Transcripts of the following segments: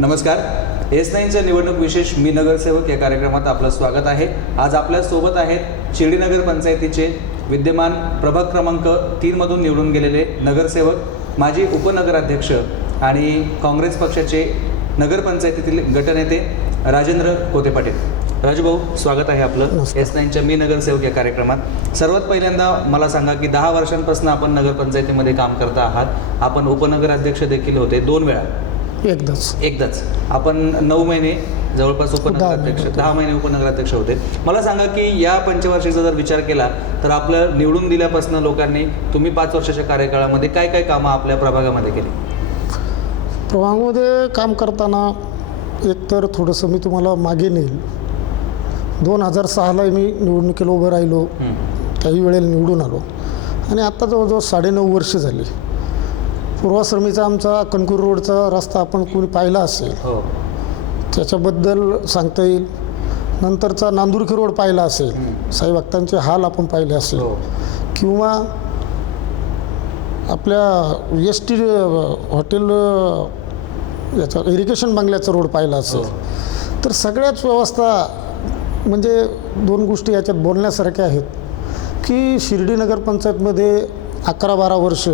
नमस्कार. S9च्या निवडणूक विशेष मी नगरसेवक या कार्यक्रमात आपलं स्वागत आहे. आज आपल्यासोबत आहेत शिर्डी नगर पंचायतीचे विद्यमान प्रभाग क्रमांक 3मधून निवडून गेलेले नगरसेवक, माजी उपनगराध्यक्ष आणि काँग्रेस पक्षाचे नगरपंचायतीतील गटनेते राजेंद्र कोते पाटील. राजूभाऊ, स्वागत आहे आपलं S9च्या मी नगरसेवक या कार्यक्रमात. सर्वात पहिल्यांदा मला सांगा की 10 वर्षांपासून आपण नगरपंचायतीमध्ये काम करता आहात. आपण उपनगराध्यक्ष देखील होते 2 वेळा. एकदाच आपण 9 महिने जवळपास उपनगराध्यक्ष, 10 महिने उपनगराध्यक्ष होते. मला सांगा की या पंचवार्षिकचा जर विचार केला तर आपलं निवडून दिल्यापासून लोकांनी तुम्ही 5 वर्षाच्या कार्यकाळामध्ये काय काय कामं आपल्या प्रभागामध्ये केली? प्रभागामध्ये काम करताना एकतर थोडंसं मी तुम्हाला मागे नेईल. 2006ला मी निवडणुकीला उभं राहिलो, काही वेळेला निवडून आलो आणि आत्ता जवळजवळ 9.5 वर्ष झाली. पूर्वाश्रमीचा आमचा कणकूर रोडचा रस्ता आपण कोणी पाहिला असेल, त्याच्याबद्दल सांगता येईल. नंतरचा नांदुरकी रोड पाहिला असेल, साई भक्तांचे हाल आपण पाहिले असेल, किंवा आपल्या ST हॉटेल याचा इरिगेशन बंगल्याचा रोड पाहिला असेल. तर सगळ्याच व्यवस्था म्हणजे 2 गोष्टी याच्यात बोलण्यासारख्या आहेत की शिर्डी नगरपंचायतमध्ये 11-12 वर्ष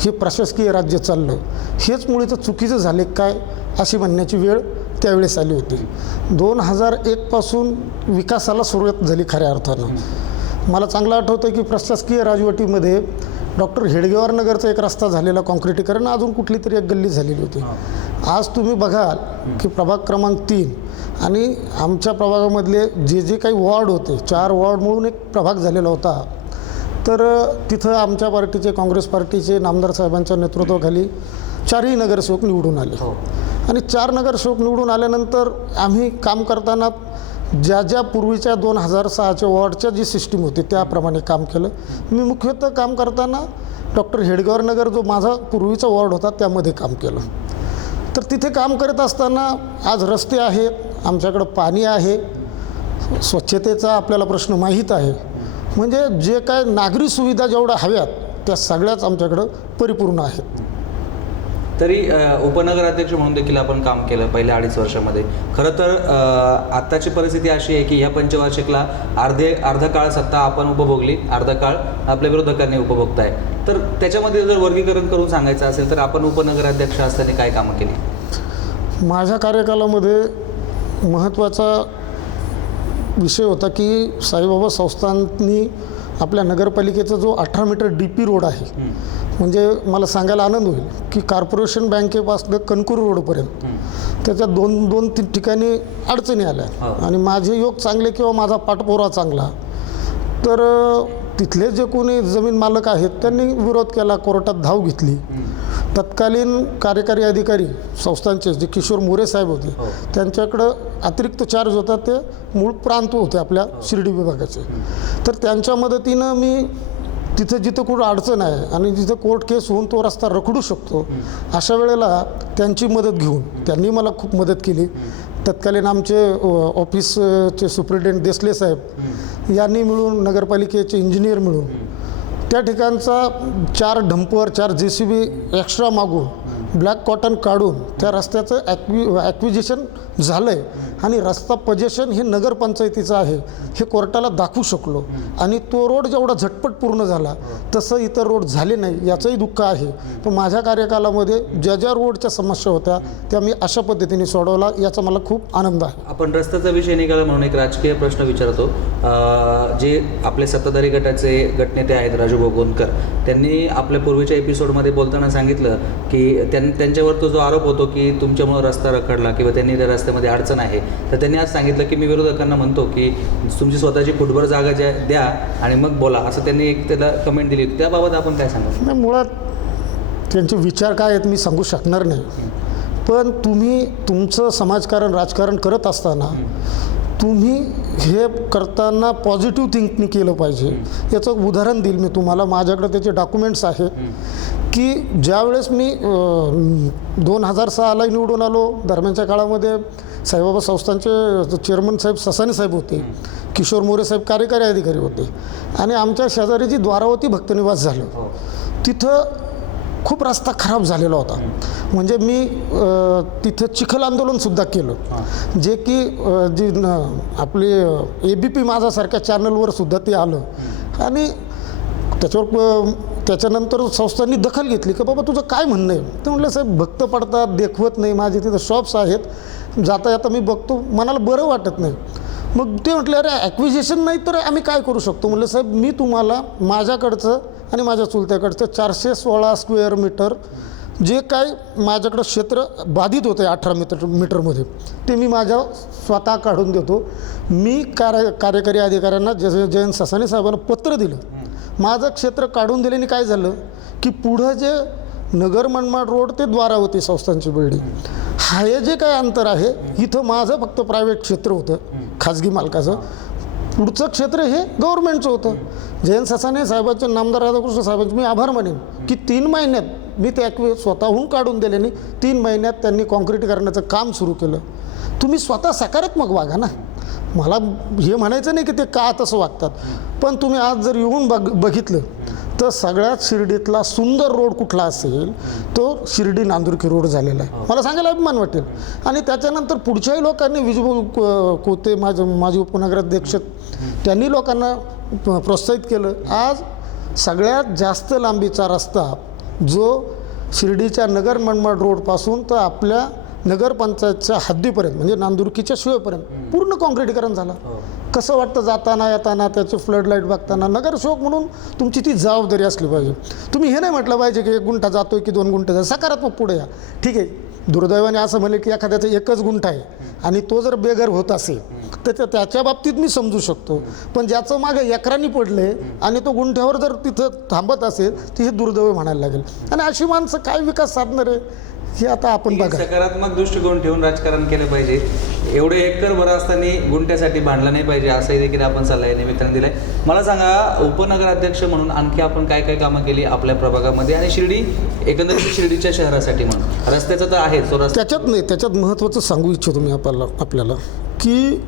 हे प्रशासकीय राज्य चाललं, हेच मुळे तर चुकीचं झाले काय अशी म्हणण्याची वेळ त्यावेळेस आली होती. 2001पासून विकासाला सुरुवात झाली खऱ्या अर्थानं. मला चांगलं आठवतं की प्रशासकीय राजवटीमध्ये डॉक्टर हेडगेवार नगरचा एक रस्ता झालेला कॉन्क्रिटीकरण, अजून कुठली तरी एक गल्ली झालेली होती. आज तुम्ही बघाल की प्रभाग क्रमांक 3 आणि आमच्या प्रभागामधले जे काही वॉर्ड होते, 4 वॉर्ड मिळून एक प्रभाग झालेला होता. तर तिथं आमच्या पार्टीचे, काँग्रेस पार्टीचे नामदार साहेबांच्या नेतृत्वाखाली 4ही नगरसेवक निवडून आले. आणि 4 नगरसेवक निवडून आल्यानंतर आम्ही काम करताना ज्या पूर्वीच्या 2006च्या वॉर्डच्या जी सिस्टीम होती त्याप्रमाणे काम केलं. मी मुख्यतः काम करताना डॉक्टर हेडगेवार नगर जो माझा पूर्वीचा वॉर्ड होता त्यामध्ये काम केलं. तर तिथे काम करत असताना आज रस्ते आहेत, आमच्याकडं पाणी आहे, स्वच्छतेचा आपल्याला प्रश्न माहीत आहे. म्हणजे जे काय नागरी सुविधा जेवढ्या हव्यात त्या सगळ्याच आमच्याकडं परिपूर्ण आहेत. तरी उपनगराध्यक्ष म्हणून देखील आपण काम केलं पहिल्या 2.5 वर्षामध्ये. खरं तर आत्ताची परिस्थिती अशी आहे की ह्या पंचवार्षिकला अर्धा काळ सत्ता आपण उपभोगली, अर्धा काळ आपल्या विरोधकांनी उपभोगताय. तर त्याच्यामध्ये जर वर्गीकरण करून सांगायचं असेल तर आपण उपनगराध्यक्ष असताना काय कामं केली? माझ्या कार्यकालामध्ये महत्त्वाचा विषय होता की साईबाबा संस्थांनी आपल्या नगरपालिकेचा जो 18 मीटर DP रोड आहे, म्हणजे मला सांगायला आनंद होईल की कॉर्पोरेशन बँकेपासून कणकूर रोडपर्यंत त्याच्या 2-3 ठिकाणी अडचणी आल्या आणि माझे योग चांगले किंवा माझा पाठपुरावा चांगला. तर तिथले जे कोणी जमीन मालक आहेत त्यांनी विरोध केला, कोर्टात धाव घेतली. तत्कालीन कार्यकारी अधिकारी संस्थांचे जे किशोर मोरे साहेब होते त्यांच्याकडं अतिरिक्त चार्ज होता, ते मूळ प्रांत होते आपल्या शिर्डी विभागाचे. तर त्यांच्या मदतीनं मी तिथं जिथं कुठं अडचण आहे आणि जिथं कोर्ट केस होऊन तो रस्ता रखडू शकतो अशा वेळेला त्यांची मदत घेऊन त्यांनी मला खूप मदत केली. तत्कालीन आमचे ऑफिसचे सुप्रिटेंडेंट देसले साहेब यांनी मिळून, नगरपालिकेचे इंजिनियर मिळून त्या ठिकाणचा 4 डंपर, 4 JCB एक्स्ट्रा मागून ब्लॅक कॉटन काढून त्या रस्त्याचं ॲक्विजिशन झालं आहे आणि रस्ता पोजेशन हे नगरपंचायतीचं आहे हे कोर्टाला दाखवू शकलो. आणि तो रोड जेवढा झटपट पूर्ण झाला तसं इतर रोड झाले नाही याचंही दुःख आहे. पण माझ्या कार्यकालामध्ये ज्या रोडच्या समस्या होत्या त्या मी अशा पद्धतीने सोडवला, याचा मला खूप आनंद आहे. आपण रस्त्याचा विषय निघाला म्हणून एक राजकीय प्रश्न विचारतो. जे आपले सत्ताधारी गटाचे गटनेते आहेत राजूभाऊ गोंदकर, त्यांनी आपल्या पूर्वीच्या एपिसोडमध्ये बोलताना सांगितलं की त्यांच्यावर तो जो आरोप होतो की तुमच्यामुळं रस्ता रखडला किंवा त्यांनी त्या रस्त्यामध्ये अडचण आहे, तर त्यांनी आज सांगितलं की मी विरोधकांना म्हणतो की तुमची स्वतःची फुटभर जागा द्या आणि मग बोला, असं त्यांनी एक त्याला कमेंट दिली. त्याबाबत आपण काय सांगू? नाही, मुळात त्यांचे विचार काय आहेत मी सांगू शकणार नाही. पण तुम्ही तुमचं समाजकारण, राजकारण करत असताना तुम्ही हे करताना पॉझिटिव्ह थिंकिंग केलं पाहिजे. याचं उदाहरण देईल मी तुम्हाला. माझ्याकडे त्याचे डॉक्युमेंट्स आहेत की ज्यावेळेस मी 2006ला निवडून आलो, दरम्यानच्या काळामध्ये साईबाबा संस्थांचे चेअरमन साहेब ससाने साहेब होते, किशोर मोरे साहेब कार्यकारी अधिकारी होते आणि आमच्या शेजारी जी द्वारावती भक्तनिवास झालं तिथं खूप रस्ता खराब झालेला होता. म्हणजे मी तिथं चिखल आंदोलनसुद्धा केलं, जे की जी आपली ABP माझासारख्या चॅनलवर सुद्धा ते आलं. आणि त्याच्यानंतर संस्थांनी दखल घेतली की बाबा तुझं काय म्हणणं आहे. तर म्हटलं साहेब भक्त पडतात, देखवत नाही, माझे तिथं शॉप्स आहेत, जाता येता मी बघतो, मनाला बरं वाटत नाही. मग ते म्हटलं अरे ॲक्विजिशन नाही तर आम्ही काय करू शकतो. म्हटलं साहेब मी तुम्हाला माझ्याकडचं आणि माझ्या चुलत्याकडचं 416 स्क्वेअर मीटर जे काय माझ्याकडं क्षेत्र बाधित होते 18 मीटरमध्ये ते मी माझ्या स्वतः काढून देतो. मी कार्यकारी अधिकाऱ्यांना जयंत ससाणे साहेबांना पत्र दिलं, माझं क्षेत्र काढून दिल्याने काय झालं की पुढं जे नगर मनमाड रोड ते द्वारावती संस्थांची बिल्डिंग हे जे काय अंतर आहे इथं माझं फक्त प्रायव्हेट क्षेत्र होतं खाजगी मालकाचं, पुढचं क्षेत्र हे गव्हर्नमेंटचं होतं. जयंत ससाणे साहेबांचे, नामदार राधाकृष्ण साहेबांचे मी आभार मानेन की 3 महिन्यात मी ते स्वतःहून काढून दिल्याने 3 महिन्यात त्यांनी कॉन्क्रीटीकरणाचं काम सुरू केलं. तुम्ही स्वतः सकारात्मक वागा ना, मला हे म्हणायचं नाही की ते का तसं वागतात, पण तुम्ही आज जर येऊन बघितलं तर सगळ्यात शिर्डीतला सुंदर रोड कुठला असेल तो शिर्डी नांदुरकी रोड झालेला आहे. मला सांगायला अभिमान वाटेल. आणि त्याच्यानंतर पुढच्याही लोकांनी विजयभाऊ कोते माजी उपनगराध्यक्ष त्यांनी लोकांना प्रोत्साहित केलं. आज सगळ्यात जास्त लांबीचा रस्ता जो शिर्डीच्या नगर मनमाड रोडपासून तर आपल्या नगरपंचायतच्या हद्दीपर्यंत म्हणजे नांदुरकीच्या शिवेपर्यंत पूर्ण कॉन्क्रीटीकरण झालं. कसं वाटतं जाताना येताना त्याचे फ्लड लाईट बघताना. नगरसेवक म्हणून तुमची ती जबाबदारी असली पाहिजे. तुम्ही हे नाही म्हटलं पाहिजे की 1 गुंठा जातोय की 2 गुंठे जातो, सकारात्मक पुढे या. ठीक आहे, दुर्दैवाने असं म्हणले की एखाद्याचा 1च गुंठा आहे आणि तो जर बेघर होत असेल तर त्याच्या बाबतीत मी समजू शकतो, पण ज्याचं मागं एकरांनी पडले आणि तो गुंठ्यावर जर तिथं थांबत असेल तर हे दुर्दैव म्हणायला लागेल. आणि अशी माणसं काय विकास साधणार आहे हे आता आपण बघा. सकारात्मक दृष्टिकोन ठेवून राजकारण केलं पाहिजे. एवढे एकर बरं असताना गुंठ्यासाठी भांडलं नाही पाहिजे असंही देखील आपण सल्ला या निमित्ताने दिलाय. मला सांगा, उपनगराध्यक्ष म्हणून आणखी आपण काय काय कामं केली आपल्या प्रभागामध्ये आणि शिर्डी एकंदरीत शिर्डीच्या शहरासाठी म्हणून? रस्त्याचं तर आहे तो रस्ता, त्याच्यात महत्त्वाचं सांगू इच्छितो मी आपल्याला की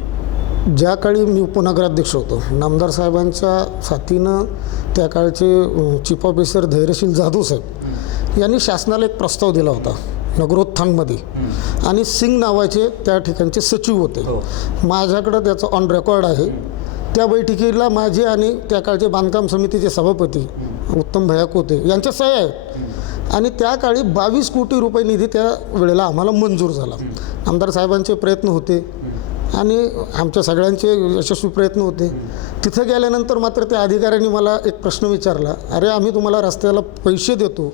ज्या काळी मी उपनगराध्यक्ष होतो, नामदार साहेबांच्या साथीनं त्या काळचे चीफ ऑफिसर धैर्यशील जाधव साहेब यांनी शासनाला एक प्रस्ताव दिला होता नगरोत्थानमध्ये, आणि सिंग नावाचे त्या ठिकाणचे सचिव होते. माझ्याकडं त्याचं ऑन रेकॉर्ड आहे. त्या बैठकीला माझे आणि त्या काळचे बांधकाम समितीचे सभापती उत्तम भैया कोते यांच्या सह्या आहेत. आणि त्या काळी 22 कोटी रुपये निधी त्या वेळेला आम्हाला मंजूर झाला. आमदार साहेबांचे प्रयत्न होते आणि आमच्या सगळ्यांचे यशस्वी प्रयत्न होते. तिथं गेल्यानंतर मात्र त्या अधिकाऱ्यांनी मला एक प्रश्न विचारला, अरे आम्ही तुम्हाला रस्त्याला पैसे देतो,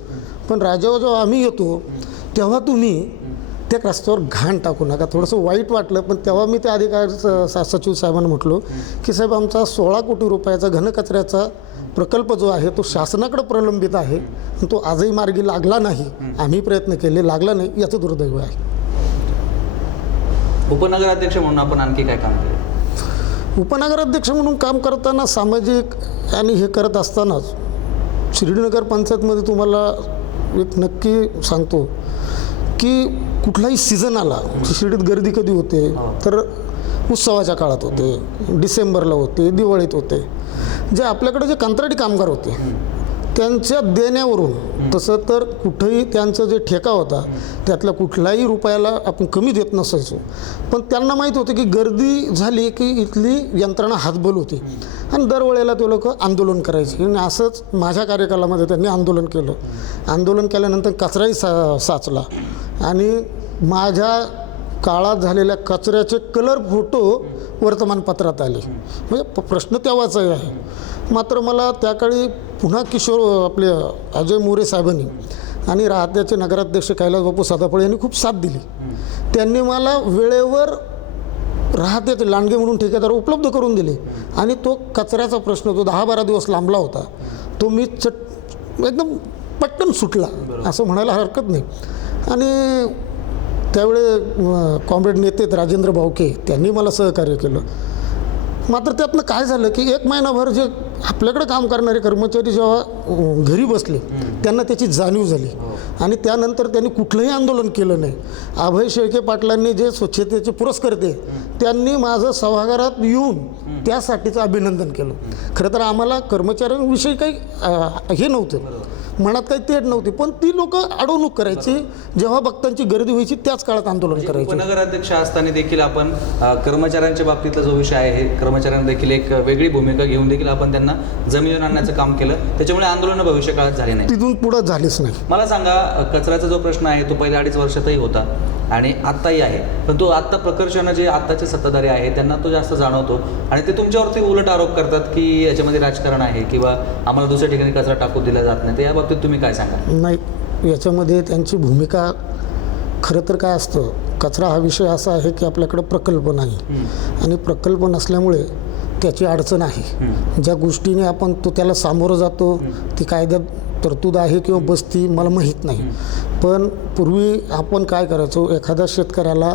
पण राज्यावर जेव्हा आम्ही येतो तेव्हा तुम्ही त्या रस्त्यावर घाण टाकू नका. थोडंसं वाईट वाटलं, पण तेव्हा मी त्या अधिकारी सचिव साहेबांना म्हटलो की साहेब आमचा 16 कोटी रुपयाचा घनकचऱ्याचा प्रकल्प जो आहे तो शासनाकडे प्रलंबित आहे, तो आजही मार्गी लागला नाही. आम्ही प्रयत्न केले, लागला नाही, याचं दुर्दैव आहे. उपनगराध्यक्ष म्हणून आपण आणखी काय काम केलं? उपनगराध्यक्ष म्हणून काम करताना सामाजिक आणि हे करत असतानाच शिर्डी नगर पंचायतमध्ये तुम्हाला एक नक्की सांगतो की कुठलाही सीझन आला, शिर्डीत गर्दी कधी होते तर उत्सवाच्या काळात होते, डिसेंबरला होते, दिवाळीत होते. जे आपल्याकडे जे कंत्राटी कामगार होते त्यांच्या देण्यावरून, तसं तर कुठंही त्यांचं जे ठेका होता त्यातल्या कुठल्याही रुपयाला आपण कमी देत नसायचो, पण त्यांना माहीत होतं की गर्दी झाली की इथली यंत्रणा हातबल होती आणि दरवेळेला ते लोक आंदोलन करायचे. आणि असंच माझ्या कार्यकालामध्ये त्यांनी आंदोलन केलं. आंदोलन केल्यानंतर कचराही साचला आणि माझ्या काळात झालेल्या कचऱ्याचे कलर फोटो वर्तमानपत्रात आले. म्हणजे प्रश्न तेव्हाचाही आहे. मात्र मला त्या काळी पुन्हा आपले अजय मोरे साहेबांनी आणि राहत्याचे नगराध्यक्ष कैलास बापू सदाफळे यांनी खूप साथ दिली. त्यांनी मला वेळेवर राहत्याचे लांडगे म्हणून ठेकेदार उपलब्ध करून दिले आणि तो कचऱ्याचा प्रश्न जो 10-12 दिवस लांबला होता तो मी एकदम पटकन सुटला असं म्हणायला हरकत नाही. आणि त्यावेळे कॉम्रेड नेते राजेंद्र भावके त्यांनी मला सहकार्य केलं. मात्र त्यातनं काय झालं की 1 महिनाभर जे आपल्याकडे काम करणारे कर्मचारी जेव्हा घरी बसले त्यांना त्याची जाणीव झाली आणि त्यानंतर त्यांनी कुठलंही आंदोलन केलं नाही. अभय शेळके पाटलांनी जे स्वच्छतेचे पुरस्कर्ते त्यांनी माझं सभागृहात येऊन त्यासाठीचं अभिनंदन केलं. खरं तर आम्हाला कर्मचाऱ्यांविषयी काही हे नव्हतं, मनात काही तेढ नव्हती, पण ती लोक अडवणूक करायची. जेव्हा भक्तांची गर्दी व्हायची त्याच काळात आंदोलन करायचे. उपनगराध्यक्ष असताना देखील आपण कर्मचाऱ्यांच्या बाबतीतला जो विषय आहे, हे कर्मचाऱ्यांना देखील एक वेगळी भूमिका घेऊन देखील आपण त्यांना जमिनीवर आणण्याचं काम केलं. त्याच्यामुळे आंदोलन भविष्य काळात झाले नाही. तिथून पुढे झालीच नाही. मला सांगा, कचऱ्याचा जो प्रश्न आहे तो पहिल्या 2.5 वर्षातही होता आणि आत्ताही आहे, पण तो आत्ता प्रकर्षानं जे आत्ताचे सत्ताधारी आहे त्यांना तो जास्त जाणवतो आणि ते तुमच्यावरती उलट आरोप करतात की याच्यामध्ये राजकारण आहे किंवा आम्हाला दुसऱ्या ठिकाणी कचरा टाकू दिला जात नाही. तर या बाबतीत तुम्ही काय सांगा? नाही, याच्यामध्ये त्यांची भूमिका खरं तर काय असतं, कचरा हा विषय असा आहे की आपल्याकडं प्रकल्प नाही आणि प्रकल्प नसल्यामुळे त्याची अडचण आहे. ज्या गोष्टीने आपण त्याला सामोरं जातो ती कायद्यात तरतूद आहे किंवा बसती मला माहीत नाही. पण पूर्वी आपण काय करायचो, एखाद्या शेतकऱ्याला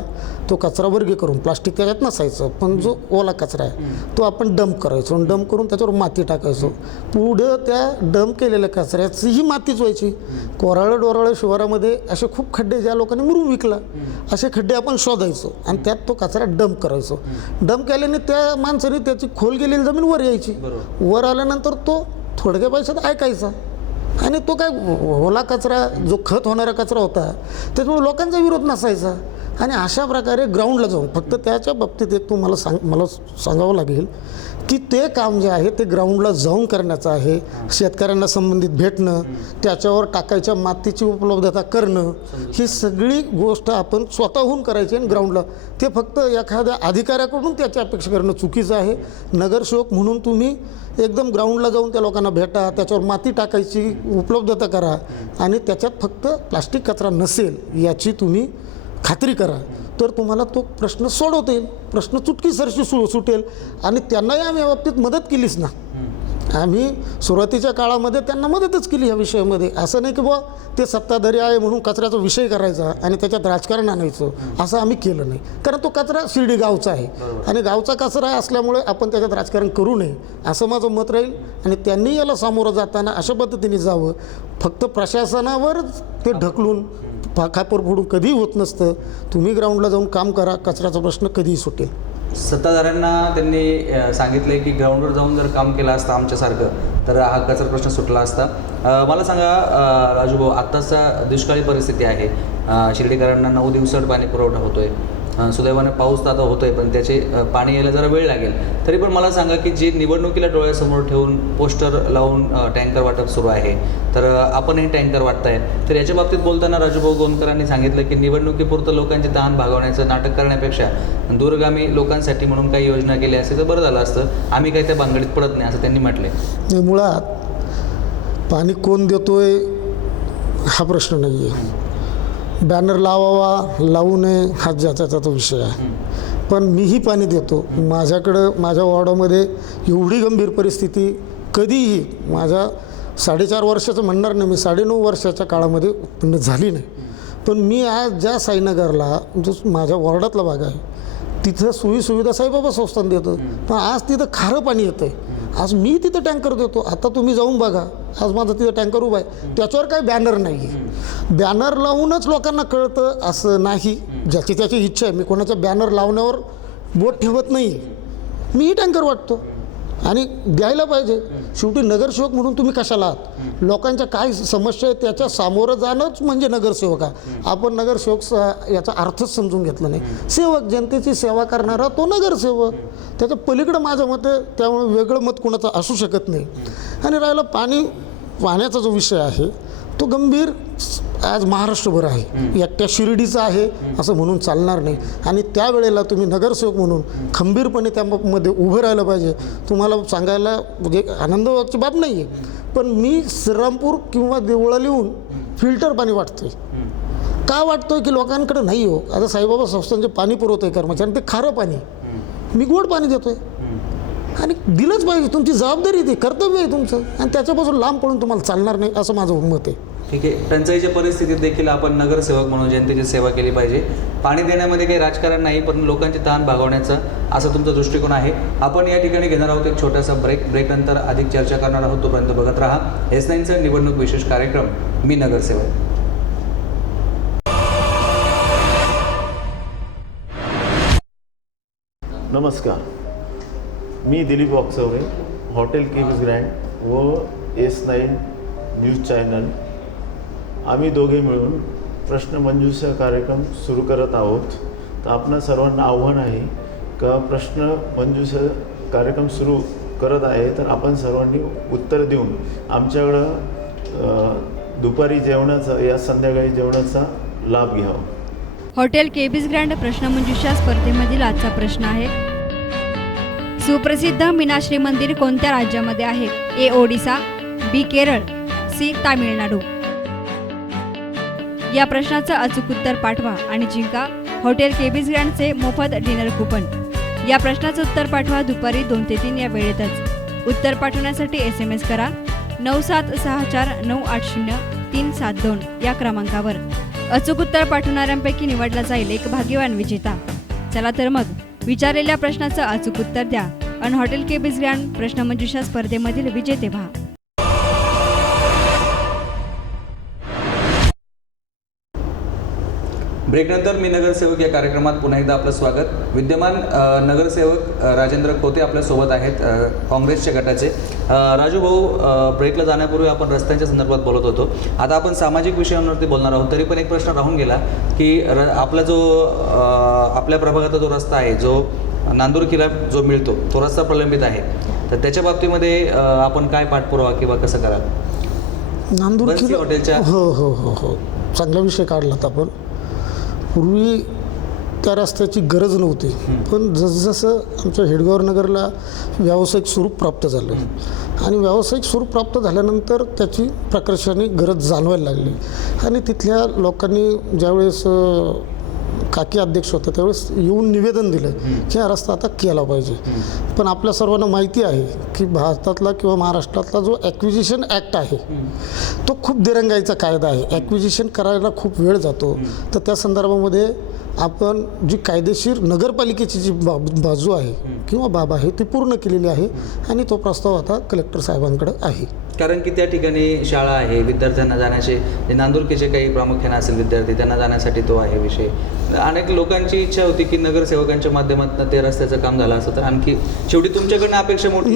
तो कचरा वर्गीय करून, प्लास्टिक त्याच्यात नसायचं, पण जो ओला कचरा आहे तो आपण डंप करायचो आणि डंप करून त्याच्यावर माती टाकायचो. पुढं त्या डंप केलेल्या कचऱ्याची ही मातीच व्हायची. कोराळं शिवारामध्ये असे खूप खड्डे ज्या लोकांनी मुरुम विकला, असे खड्डे आपण शोधायचो आणि त्यात तो कचरा डंप करायचो. डंप केल्याने त्या माणसाने त्याची खोल गेलेली जमीन वर यायची. वर आल्यानंतर तो थोडक्या पैशात ऐकायचा आणि तो काय ओला कचरा, जो खत होणारा कचरा होता, त्याच्यामुळे लोकांचा विरोध नसायचा. आणि अशा प्रकारे ग्राउंडला जाऊन, फक्त त्याच्या बाबतीत एक मला सांगावं लागेल की ते काम जे आहे ते ग्राउंडला जाऊन करण्याचं आहे. शेतकऱ्यांना संबंधित भेटणं, त्याच्यावर टाकायच्या मातीची उपलब्धता करणं, ही सगळी गोष्ट आपण स्वतःहून करायची आणि ग्राउंडला. ते फक्त एखाद्या अधिकाऱ्याकडून त्याची अपेक्षा करणं चुकीचं आहे. नगरसेवक म्हणून तुम्ही एकदम ग्राउंडला जाऊन त्या लोकांना भेटा, त्याच्यावर माती टाकायची उपलब्धता करा आणि त्याच्यात फक्त प्लास्टिक कचरा नसेल याची तुम्ही खात्री करा, तर तुम्हाला तो प्रश्न सोडवता येईल. प्रश्न चुटकीसरशी सुटेल. आणि त्यांनाही आम्ही या बाबतीत मदत केलीच ना. आम्ही सुरुवातीच्या काळामध्ये त्यांना मदतच केली या विषयामध्ये. असं नाही की बुवा ते सत्ताधारी आहे म्हणून कचऱ्याचा विषय करायचा आणि त्याच्यात राजकारण आणायचं, असं आम्ही केलं नाही. कारण तो कचरा शिर्डी गावचा आहे आणि गावचा कचरा असल्यामुळे आपण त्याच्यात राजकारण करू नये असं माझं मत राहील. आणि त्यांनी याला सामोरं जाताना अशा पद्धतीने जावं. फक्त प्रशासनावरच ते ढकलून खापर फोडून कधीही होत नसतं. तुम्ही ग्राउंडला जाऊन काम करा, कचऱ्याचा प्रश्न कधीही सुटेल. सत्ताधाऱ्यांना त्यांनी सांगितले की ग्राउंडवर जाऊन जर काम केलं असतं आमच्यासारखं तर हा कचरा प्रश्न सुटला असता. मला सांगा राजूभाऊ, आत्ताचा दुष्काळी परिस्थिती आहे, शिर्डीकरांना 9 दिवसात पाणी पुरवठा होतोय. सुदैवाने पाऊस तर आता होतोय, पण त्याचे पाणी यायला जरा वेळ लागेल. तरी पण मला सांगा की जे निवडणुकीला डोळ्यासमोर ठेवून पोस्टर लावून टँकर वाटप सुरू आहे, तर आपणही टँकर वाटताय, तर याच्या बाबतीत बोलताना राजूभाऊ गोंदकरांनी सांगितलं की निवडणुकीपुरतं लोकांचे तहान भागवण्याचं नाटक करण्यापेक्षा दूरगामी लोकांसाठी म्हणून काही योजना केल्या असते तर बरं झालं असतं. आम्ही काही त्या भानगडीत पडत नाही असं त्यांनी म्हटले. मुळात पाणी कोण देतोय हा प्रश्न नाही आहे. बॅनर लावावा लावू नये हा ज्याचा त्याचा विषय आहे. पण मीही पाणी देतो. माझ्याकडं माझ्या वॉर्डामध्ये एवढी गंभीर परिस्थिती कधीही माझ्या 4.5 वर्षाचं म्हणणार नाही, मी 9.5 वर्षाच्या काळामध्ये उत्पन्न झाली नाही. पण मी आज ज्या साईनगरला जो माझ्या वॉर्डातला भाग आहे तिथं सोयीसुविधा साईबाबा संस्थान देतं, पण आज तिथं खारं पाणी येतं आहे. आज मी तिथं टँकर देतो. आता तुम्ही जाऊन बघा, आज माझा तिथं टँकर उभा आहे, त्याच्यावर काही बॅनर नाही आहे. बॅनर लावूनच लोकांना कळतं असं नाही. ज्याची त्याची इच्छा आहे. मी कोणाच्या बॅनर लावण्यावर बोट ठेवत नाही. मीही टँकर वाटतो आणि द्यायला पाहिजे. शेवटी नगरसेवक म्हणून तुम्ही कशाला आहात? लोकांच्या काय समस्या आहे त्याच्या सामोरं जाणंच म्हणजे नगरसेवक आहे. आपण नगरसेवक याचा अर्थच समजून घेतला नाही. सेवक, जनतेची सेवा करणारा तो नगरसेवक. त्याच्या पलीकडं माझं मत आहे, त्यामुळे वेगळं मत कोणाचं असू शकत नाही. आणि राहिला पाण्याचा जो विषय आहे तो गंभीर आज महाराष्ट्रभर आहे. एकट्या शिर्डीचा आहे असं म्हणून चालणार नाही. आणि त्यावेळेला तुम्ही नगरसेवक म्हणून खंबीरपणे त्यामध्ये उभं राहिलं पाहिजे. तुम्हाला सांगायला म्हणजे आनंदाची बाब नाही आहे, पण मी श्रीरामपूर किंवा देवळालीहून फिल्टर पाणी वाटतोय. का वाटतोय की लोकांकडे नाही हो. आता साईबाबा संस्थांचे पाणी पुरवतोय कर्मचारी, ते खारं पाणी, मी गोड पाणी देतोय आणि दिलंच पाहिजे. तुमची जबाबदारी ती, कर्तव्य आहे तुमचं, आणि त्याच्यापासून लांब पडून तुम्हाला चालणार नाही असं माझं मत आहे. ठीक आहे. टंचाईच्या परिस्थितीत देखील आपण नगरसेवक म्हणून जनतेची सेवा केली पाहिजे. पाणी देण्यामध्ये काही राजकारण नाही, पण लोकांची ताण भागवण्याचा असा तुमचा दृष्टिकोन आहे. आपण या ठिकाणी घेणार आहोत एक छोटासा ब्रेकनंतर अधिक चर्चा करणार आहोत. तोपर्यंत बघत राहा S9चा निवडणूक विशेष कार्यक्रम मी नगरसेवक. नमस्कार, मी Dilip Wakchaure, hotel kings grand व S9 न्यूज चॅनल आम्ही दोघे मिळून प्रश्नमंजुषा कार्यक्रम सुरू करत आहोत. तर आपणा सर्वांना आव्हान आहे का प्रश्नमंजुषा कार्यक्रम सुरू करत आहे तर आपण सर्वांनी उत्तर देऊन आमच्याकडं दुपारी जेवणाचा या संध्याकाळी जेवणाचा लाभ घ्यावा. हॉटेल केबीज ग्रँड प्रश्नमंजुषा स्पर्धेमधील आजचा प्रश्न आहे, सुप्रसिद्ध मीनाश्री मंदिर कोणत्या राज्यामध्ये आहे? ए ओडिसा, बी केरळ, सी तामिळनाडू. या प्रश्नाचं अचूक उत्तर पाठवा आणि जिंका हॉटेल केबीज ग्रँडचे मोफत डिनर कुपन. या प्रश्नाचं उत्तर पाठवा दुपारी 2 ते 3 या वेळेतच. उत्तर पाठवण्यासाठी SMS करा 9764980372 या क्रमांकावर. अचूक उत्तर पाठवणाऱ्यांपैकी निवडला जाईल एक भाग्यवान विजेता. चला तर मग विचारलेल्या प्रश्नाचं अचूक उत्तर द्या आणि हॉटेल केबीज ग्रँड प्रश्नमंजुषा स्पर्धेमधील विजेते व्हा. ब्रेकनंतर मी नगरसेवक या कार्यक्रमात पुन्हा एकदा आपलं स्वागत. विद्यमान नगरसेवक राजेंद्र कोते आपल्यासोबत आहेत, काँग्रेसच्या गटाचे. राजू भाऊ, ब्रेकला जाण्यापूर्वी आपण रस्त्यांच्या संदर्भात बोलत होतो. आता आपण सामाजिक विषयांवरती बोलणार आहोत. तरी पण एक प्रश्न राहून गेला की आपला जो आपल्या प्रभागाचा जो रस्ता आहे, जो नांदुरकीला जो मिळतो, तो रस्ता प्रलंबित आहे. तर त्याच्या बाबतीमध्ये आपण काय पाठपुरावा किंवा कसं कराल? नांदुरकीला हॉटेलच्या हो हो हो हो चांगला विषय काढलात आपण. पूर्वी त्या रस्त्याची गरज नव्हती, पण जसजसं आमच्या हेडगावर नगरला व्यावसायिक स्वरूप प्राप्त झालं आणि व्यावसायिक स्वरूप प्राप्त झाल्यानंतर त्याची प्रकर्षाने गरज जाणवायला लागली आणि तिथल्या लोकांनी ज्यावेळेस काकी अध्यक्ष होते त्यावेळेस येऊन निवेदन दिलं की हा रस्ता आता केला पाहिजे. पण आपल्या सर्वांना माहिती आहे की भारतातला किंवा महाराष्ट्रातला जो ॲक्विजिशन ॲक्ट आहे तो खूप दिरंगाईचा कायदा आहे. ॲक्विजिशन करायला खूप वेळ जातो. तर त्या संदर्भामध्ये आपण जी कायदेशीर नगरपालिकेची जी बाजू आहे किंवा बाब आहे ती पूर्ण केलेली आहे आणि तो प्रस्ताव आता कलेक्टर साहेबांकडे आहे. कारण की त्या ठिकाणी शाळा आहे, विद्यार्थ्यांना जाण्याचे, नांदुरकीचे काही प्रामुख्याने असेल विद्यार्थी, त्यांना जाण्यासाठी तो आहे विषय. अनेक लोकांची इच्छा होती की नगरसेवकांच्या माध्यमातून ते रस्त्याचं काम झालं असतं. तर आणखी शेवटी तुमच्याकडनं अपेक्षा मोठी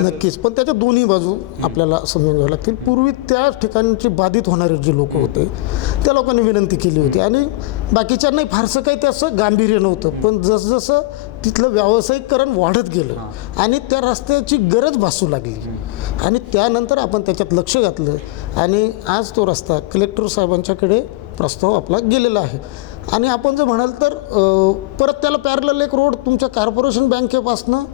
नक्कीच पण त्याच्या दोन्ही बाजू आपल्याला समजून घ्याव्या लागतील. पूर्वी त्या ठिकाणचे बाधित होणारे जे लोक होते त्या लोकांनी विनंती केली होती आणि बाकीच्यांनाही फारसं काही त्याचं गांभीर्य नव्हतं. पण जसजसं तिथलं व्यावसायिकरण वाढत गेलं आणि त्या रस्त्याची गरज भासू लागली आणि त्यानंतर आपण त्याच्यात लक्ष घातलं आणि आज तो रस्ता कलेक्टर साहेबांच्याकडे प्रस्ताव आपला गेलेला आहे. आणि आपण जर म्हणाल तर परत त्याला पॅरलल एक रोड तुमच्या कॉर्पोरेशन बँकेपासनं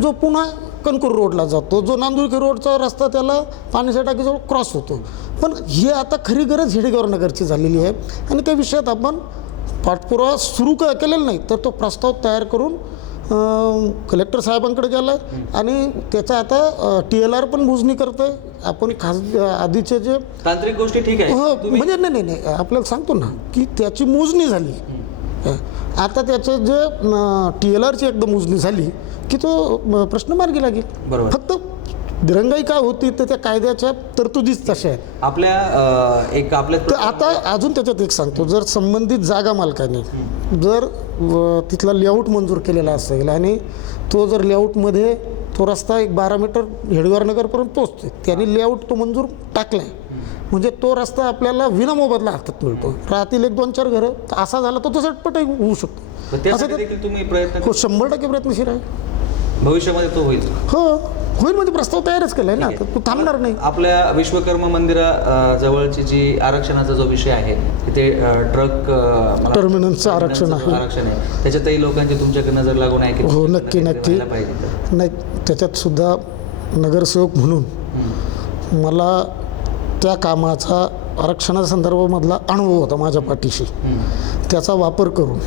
जो पुन्हा कणकूर रोडला जातो, जो नांदुरकी रोडचा रस्ता त्याला पाण्याच्या टाकीजवळ क्रॉस होतो. पण ही आता खरी गरज हेडगावर नगरची झालेली आहे आणि त्या विषयात आपण पाठपुरावा सुरू केलेला नाही. तर तो प्रस्ताव तयार करून कलेक्टर साहेबांकडे गेला आणि त्याचा आता TLR पण मोजणी करतोय आपण. खास आधीचे जे तांत्रिक गोष्टी ठीक आहे, हो म्हणजे नाही आपल्याला सांगतो ना की त्याची मोजणी झाली. आता त्याचं जे TLRची एकदा मोजणी झाली की तो प्रश्न मार्गी लागेल. बरोबर. फक्त दिरंगाई काय होती तर त्या कायद्याच्या तरतुदीच तशा आहेत. आपल्या तर आता अजून त्याच्यात एक सांगतो, जर संबंधित जागा मालकाने जर तिथला लेआउट मंजूर केलेला असेल आणि तो जर लेआउटमध्ये तो रस्ता एक 12 मीटर हेडगावर नगरपर्यंत पोहोचते, त्यांनी लेआउट तो मंजूर टाकला आहे म्हणजे तो रस्ता आपल्याला विनामोबदला हातात मिळतो. राहतील 1-2-4 घरं असा झाला तो झटपट होऊ शकतो. असं तुम्ही प्रयत्न हो 100% प्रयत्नशील आहे. भविष्यामध्ये तो होईल. होईल म्हणजे प्रस्ताव तयारच केला आहे ना, तर तू थांबणार नाही. आपल्या विश्वकर्मा मंदिरा जवळची जी आरक्षणाचा जो विषय आहे तिथे ट्रक टर्मिनलचं आरक्षण आहे, त्याच्यातही लोकांची तुमच्याकडे नजर लागून आहे की हो नक्की नाही. त्याच्यात सुद्धा नगरसेवक म्हणून मला त्या कामाचा आरक्षणाच्या संदर्भामधला अनुभव होता माझ्या पाठीशी. त्याचा वापर करून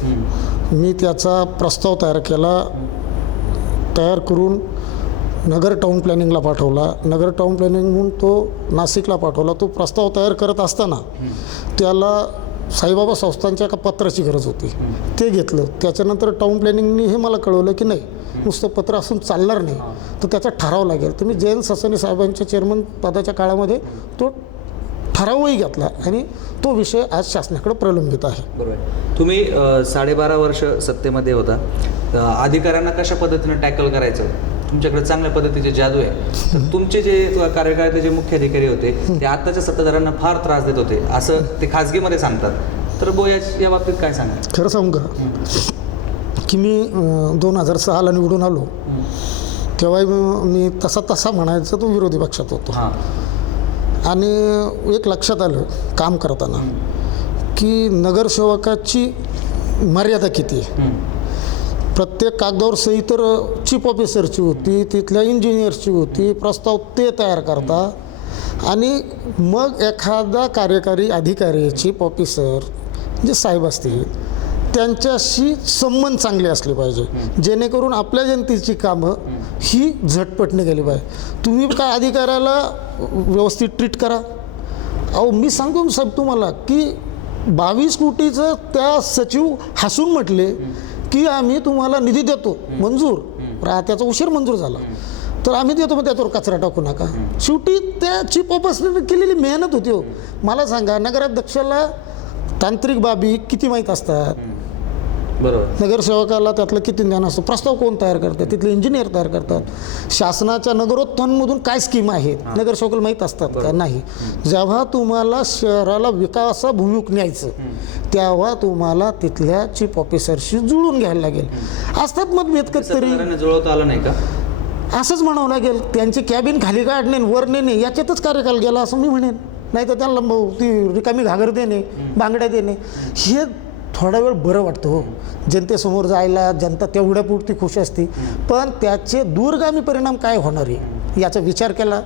मी त्याचा प्रस्ताव तयार करून नगर टाऊन प्लॅनिंगला पाठवला. नगर टाऊन प्लॅनिंग म्हणून तो नाशिकला पाठवला. तो प्रस्ताव तयार करत असताना त्याला साईबाबा संस्थांच्या एका पत्राची गरज होती, ते घेतलं. त्याच्यानंतर टाऊन प्लॅनिंगनी हे मला कळवलं की नाही नुसतं पत्र असून चालणार नाही, तर त्याचा ठराव लागेल. तर मी जयंत ससानी साहेबांच्या चेअरमन पदाच्या काळामध्ये तो ठरावही घेतला आणि तो विषय आज शासनाकडे प्रलंबित आहे. बरोबर. तुम्ही 12.5 वर्ष सत्तेमध्ये होता. अधिकाऱ्यांना कशा पद्धतीने टॅकल करायचं तुमच्याकडे चांगल्या पद्धतीचे जादू आहे, तर तुमचे जे कार्यकाळातले जे मुख्य अधिकारी होते ते आत्ताच्या सत्ताधाऱ्यांना फार त्रास देत होते असं ते खाजगीमध्ये सांगतात. तर या बाबतीत काय सांगा? खरं सांगू का की मी 2006ला निवडून आलो तेव्हा मी तसा म्हणायचं तो विरोधी पक्षात होतो. हां. आणि एक लक्षात आलं काम करताना की नगरसेवकाची मर्यादा किती आहे. प्रत्येक कागदावर सही तर चीफ ऑफिसरची होती, तिथल्या इंजिनियर्सची होती, प्रस्ताव ते तयार करता आणि मग एखादा कार्यकारी अधिकारी चीफ ऑफिसर जे साहेब असतील त्यांच्याशी संबंध चांगले असले पाहिजे जेणेकरून आपल्या जनतेची कामं ही झटपटने गेली पाहिजे. तुम्ही काय अधिकाऱ्याला व्यवस्थित ट्रीट करा. अहो मी सांगतो ना साहेब तुम्हाला की 22 कोटीचं त्या सचिव हसून म्हटले की आम्ही तुम्हाला निधी देतो मंजूर, त्याचा उशीर मंजूर झाला तर आम्ही देतो, मग त्याच्यावर कचरा टाकू नका. शेवटी त्या चीफ ऑफिसरने केलेली मेहनत होती. हो मला सांगा नगराध्यक्षाला तांत्रिक बाबी किती माहीत असतात, बरोबर. नगरसेवकाला त्यातलं किती ज्ञान असतं, प्रस्ताव कोण तयार करतात, तिथले इंजिनियर तयार करतात, शासनाच्या नगरोत्थानमधून काय स्कीम आहेत नगरसेवकाला माहीत असतात का? नाही. जेव्हा तुम्हाला शहराला विकासाभिमुख न्यायचं तेव्हा तुम्हाला तिथल्या चीफ ऑफिसरशी जुळून घ्यायला लागेल. असतात मतभेद कधीतरी, जुळवता आलं नाही का? असंच म्हणावं लागेल. त्यांची कॅबिन खाली काढणे वर नेणे याच्यातच कार्यकाल गेला असं मी म्हणेन. नाही तर त्यांना ती रिकामी घागर देणे, बांगड्या देणे हे थोडा वेळ बरं वाटतं. हो जनतेसमोर जायला जनता तेवढ्यापुरती खुश असते, पण त्याचे दूरगामी परिणाम काय होणार आहे याचा विचार केला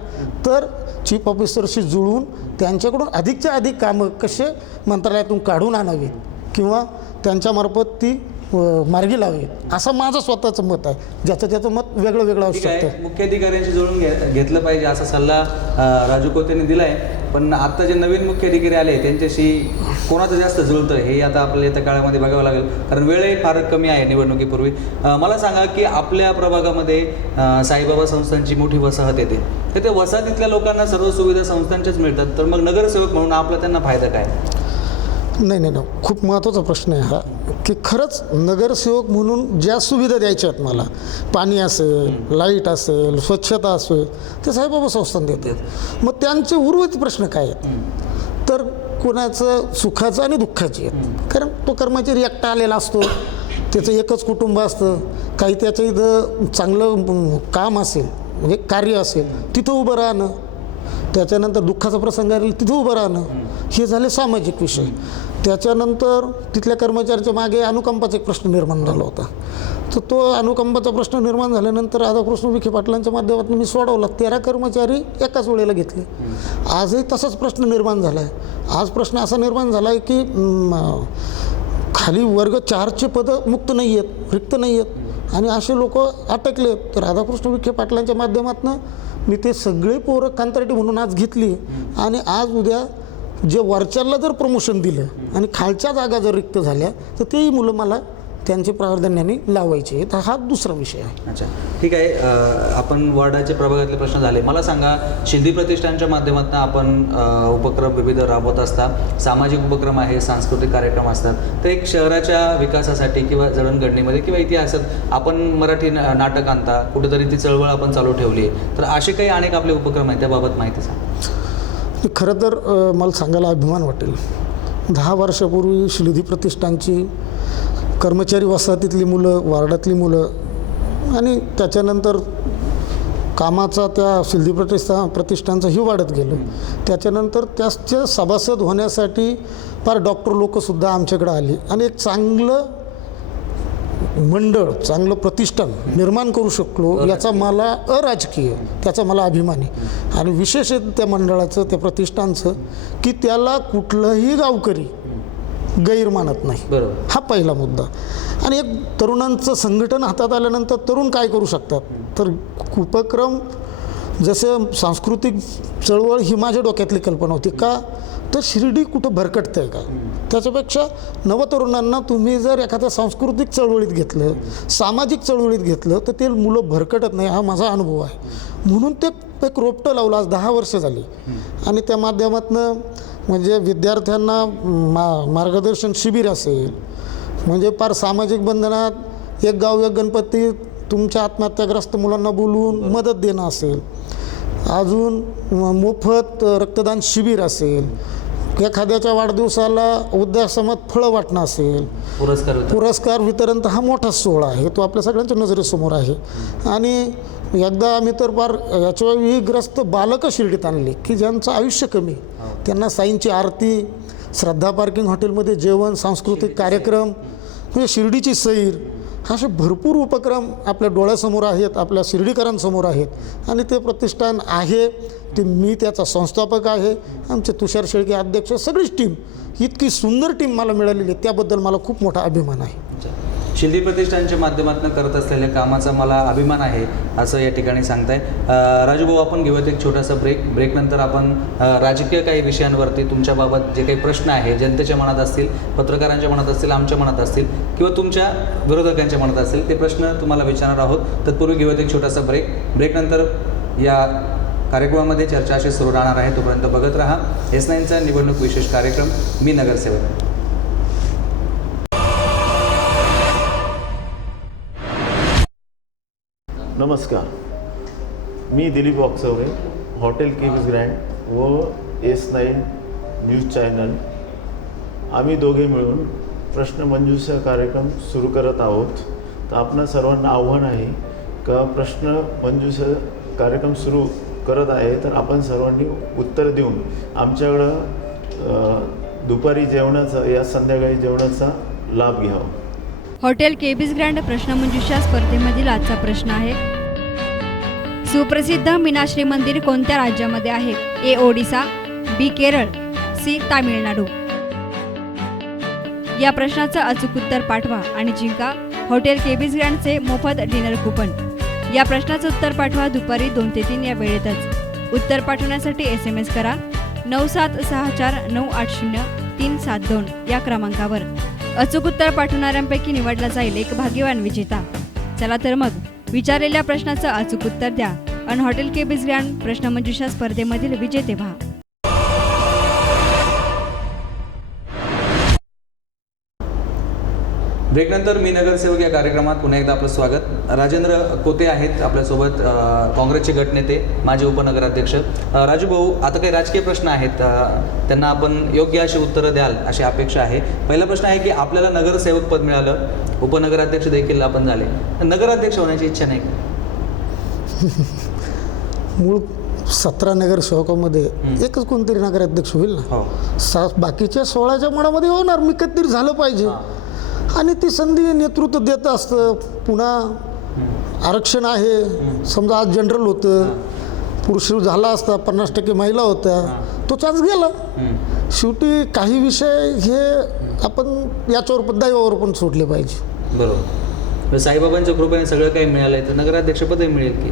तर चीफ ऑफिसरशी जुळून त्यांच्याकडून अधिकच्या अधिक कामं कसे मंत्रालयातून काढून आणावीत किंवा त्यांच्यामार्फत ती मार्गी लावेल असं माझं स्वतःचं मत आहे. ज्याचं त्याचं मत वेगळं वेगळं असू शकतं. मुख्य अधिकाऱ्यांशी जुळून घेतलं पाहिजे असा सल्ला राजू कोतेने दिला आहे. पण आता जे नवीन मुख्य अधिकारी आले त्यांच्याशी कोणाचं जास्त जुळतं हे आता आपल्याला येत्या काळामध्ये बघावं लागेल, कारण वेळही फार कमी आहे निवडणुकीपूर्वी. मला सांगा की आपल्या प्रभागामध्ये साईबाबा संस्थांची मोठी वसाहत येते, तर त्या वसाहतीतल्या लोकांना सर्व सुविधा संस्थांच्याच मिळतात, तर मग नगरसेवक म्हणून आपला त्यांना फायदा काय? नाही, खूप महत्त्वाचा प्रश्न आहे हा की खरंच नगरसेवक म्हणून ज्या सुविधा द्यायच्या आहेत मला, पाणी असेल, लाईट असेल, स्वच्छता असेल, ते साईबाबा संस्थान देतात. मग त्यांचे उर्वरित प्रश्न काय आहेत तर कोणाचं सुखाचं आणि दुःखाची आहेत. कारण तो कर्मचारी एकटा आलेला असतो, त्याचं एकच कुटुंब असतं, काही त्याचं इथं चांगलं काम असेल म्हणजे कार्य असेल तिथं उभं राहणं, त्याच्यानंतर दुःखाचा प्रसंग आलेला तिथं उभं राहणं, हे झाले सामाजिक विषय. त्याच्यानंतर तिथल्या कर्मचाऱ्याच्या मागे अनुकंपाचा एक प्रश्न निर्माण झाला होता. तर तो अनुकंपाचा प्रश्न निर्माण झाल्यानंतर राधाकृष्ण विखे पाटलांच्या माध्यमातून मी सोडवला. 13 कर्मचारी एकाच वेळेला घेतले. आजही तसाच प्रश्न निर्माण झाला आहे. आज प्रश्न असा निर्माण झाला आहे की खाली वर्ग 4चे पदं मुक्त नाही आहेत, रिक्त नाही आहेत आणि असे लोक अटकले. तर राधाकृष्ण विखे पाटलांच्या माध्यमातून मी ते सगळे पोरं कंत्राटी म्हणून आज घेतली आणि आज उद्या जे वरच्याला जर प्रमोशन दिलं आणि खालच्या जागा जर रिक्त झाल्या तर तेही मुलं मला त्यांचे प्राधान्याने लावायचे. तर हा दुसरा विषय आहे. अच्छा, ठीक आहे. आपण वॉर्डाचे प्रभागातले प्रश्न झाले. मला सांगा, शिंदे प्रतिष्ठानच्या माध्यमातून आपण उपक्रम विविध राबवत असता, सामाजिक उपक्रम आहे, सांस्कृतिक कार्यक्रम असतात, तर एक शहराच्या विकासासाठी किंवा जडणघडणीमध्ये किंवा इतिहासात आपण मराठी नाटक आणता, कुठेतरी ती चळवळ आपण चालू ठेवली आहे, तर असे काही अनेक आपले उपक्रम आहेत, त्याबाबत माहिती सांगा. खरं तर मला सांगायला अभिमान वाटेल, 10 वर्षापूर्वी शिंदे प्रतिष्ठानची कर्मचारी वसाहतीतली मुलं, वार्डातली मुलं आणि त्याच्यानंतर कामाचा त्या शिंदे प्रतिष्ठानचंही वाढत गेलं. त्याच्यानंतर त्याचे सभासद होण्यासाठी फार डॉक्टर लोकसुद्धा आमच्याकडे आली आणि एक चांगलं मंडळ, चांगलं प्रतिष्ठान निर्माण करू शकलो याचा मला अराजकीय त्याचा मला अभिमान आहे. आणि विशेष त्या मंडळाचं, त्या प्रतिष्ठानचं की त्याला कुठलंही गावकरी गैर मानत नाही. बरोबर. हा पहिला मुद्दा. आणि एक तरुणांचं संघटन हातात आल्यानंतर तरुण काय करू शकतात तर उपक्रम जसे सांस्कृतिक चळवळ ही माझ्या डोक्यातली कल्पना होती. का तर शिर्डी कुठं भरकटतं आहे का, त्याच्यापेक्षा नवतरुणांना तुम्ही जर एखाद्या सांस्कृतिक चळवळीत घेतलं, सामाजिक चळवळीत घेतलं तर ते मुलं भरकटत नाही, हा माझा अनुभव आहे. म्हणून ते एक रोपटं लावलं. आज 10 वर्ष झाली आणि त्या माध्यमातून म्हणजे विद्यार्थ्यांना मार्गदर्शन शिबिर असेल, म्हणजे फार सामाजिक बंधनात एक गाव एक गणपती तुमच्या आत्महत्याग्रस्त मुलांना बोलवून मदत देणं असेल, अजून मोफत रक्तदान शिबिर असेल, एखाद्याच्या वाढदिवसाला वृद्धाश्रमात फळं वाटणं असेल, पुरस्कार वितरण तर हा मोठा सोहळा आहे, तो आपल्या सगळ्यांच्या नजरेसमोर आहे. आणि एकदा आम्ही तर फार याच्यावर ग्रस्त बालकं शिर्डीत आणली की ज्यांचं आयुष्य कमी, त्यांना साईंची आरती, श्रद्धा पार्किंग हॉटेलमध्ये जेवण, सांस्कृतिक कार्यक्रम, म्हणजे शिर्डीची सैर, असे भरपूर उपक्रम आपल्या डोळ्यासमोर आहेत, आपल्या शिर्डीकरांसमोर आहेत. आणि ते प्रतिष्ठान आहे ते मी त्याचा संस्थापक आहे. आमचे तुषार शेळके अध्यक्ष, सगळीच टीम, इतकी सुंदर टीम मला मिळालेली आहे, त्याबद्दल मला खूप मोठा अभिमान आहे. शिर्डी प्रतिष्ठानच्या माध्यमातून करत असलेल्या कामाचा मला अभिमान आहे असं या ठिकाणी सांगताय. राजू भाऊ, आपण घेऊयात एक छोटासा ब्रेकनंतर आपण राजकीय काही विषयांवरती तुमच्याबाबत जे काही प्रश्न आहे जनतेच्या मनात असतील, पत्रकारांच्या मनात असतील, आमच्या मनात असतील किंवा तुमच्या विरोधकांच्या मनात असतील ते प्रश्न तुम्हाला विचारणार आहोत. तत्पूर्वी घेऊयात एक छोटासा ब्रेकनंतर या कार्यक्रमामध्ये चर्चा अशी सुरू राहणार आहे. तोपर्यंत बघत राहा S9चा निवडणूक विशेष कार्यक्रम मी नगरसेवक. नमस्कार, मी दिलीप वाकचौरे, हॉटेल केबीज ग्रँड व S9 न्यूज चॅनल आम्ही दोघे मिळून प्रश्नमंजुषा कार्यक्रम सुरू करत आहोत. तर आपणा सर्वांना आव्हान आहे का प्रश्नमंजुषा कार्यक्रम सुरू करत आहे तर आपण सर्वांनी उत्तर देऊन आमच्याकडं दुपारी जेवणाचा या संध्याकाळी जेवणाचा लाभ घ्यावा. हॉटेल केबीज ग्रँड प्रश्नमंजुषा स्पर्धेमधील आजचा प्रश्न आहे, सुप्रसिद्ध मीनाक्षी मंदिर कोणत्या राज्यामध्ये आहे? A. Odisha, B. Kerala, C. Tamil Nadu. या प्रश्नाचं अचूक उत्तर पाठवा आणि जिंका हॉटेल केबीज ग्रँडचे मोफत डिनर कुपन. या प्रश्नाचं उत्तर पाठवा दुपारी 2 ते 3 या वेळेतच. उत्तर पाठवण्यासाठी SMS करा 9764980372 या क्रमांकावर. अचूक उत्तर पाठवणाऱ्यांपैकी निवडला जाईल एक भाग्यवान विजेता. चला तर मग विचारलेल्या प्रश्नाचं अचूक उत्तर द्या आणि हॉटेल केबीज ग्रँड प्रश्नमंजुषा स्पर्धेमधील विजेते व्हा. ब्रेकनंतर मी नगरसेवक या कार्यक्रमात पुन्हा एकदा आपलं स्वागत. राजेंद्र कोते आहेत आपल्यासोबत, काँग्रेसचे गटनेते, माजी उपनगराध्यक्ष. राजू भाऊ, आता काही राजकीय प्रश्न आहेत, त्यांना आपण योग्य अशी उत्तरं द्याल अशी अपेक्षा आहे. पहिला प्रश्न आहे की आपल्याला नगरसेवक पद मिळालं, उपनगराध्यक्ष देखील आपण झाले, नगराध्यक्ष होण्याची इच्छा नाही? मूळ 17 नगरसेवकामध्ये एकच कोणतरी नगराध्यक्ष होईल ना. बाकीच्या 16च्या मनामध्ये होणार, मी कधीतरी झालं पाहिजे. आणि ती संधी नेतृत्व देत असतं. पुन्हा आरक्षण आहे, समजा आज जनरल होतं, पुरुष झाला असता, 50% महिला होत्या, तो चान्स गेला. शेवटी काही विषय हे आपण याच्यावर दैवावर पण सोडले पाहिजे. बरोबर. साईबाबांच्या कृपेने सगळं काही मिळालं आहे तर नगराध्यक्षपदही मिळेल की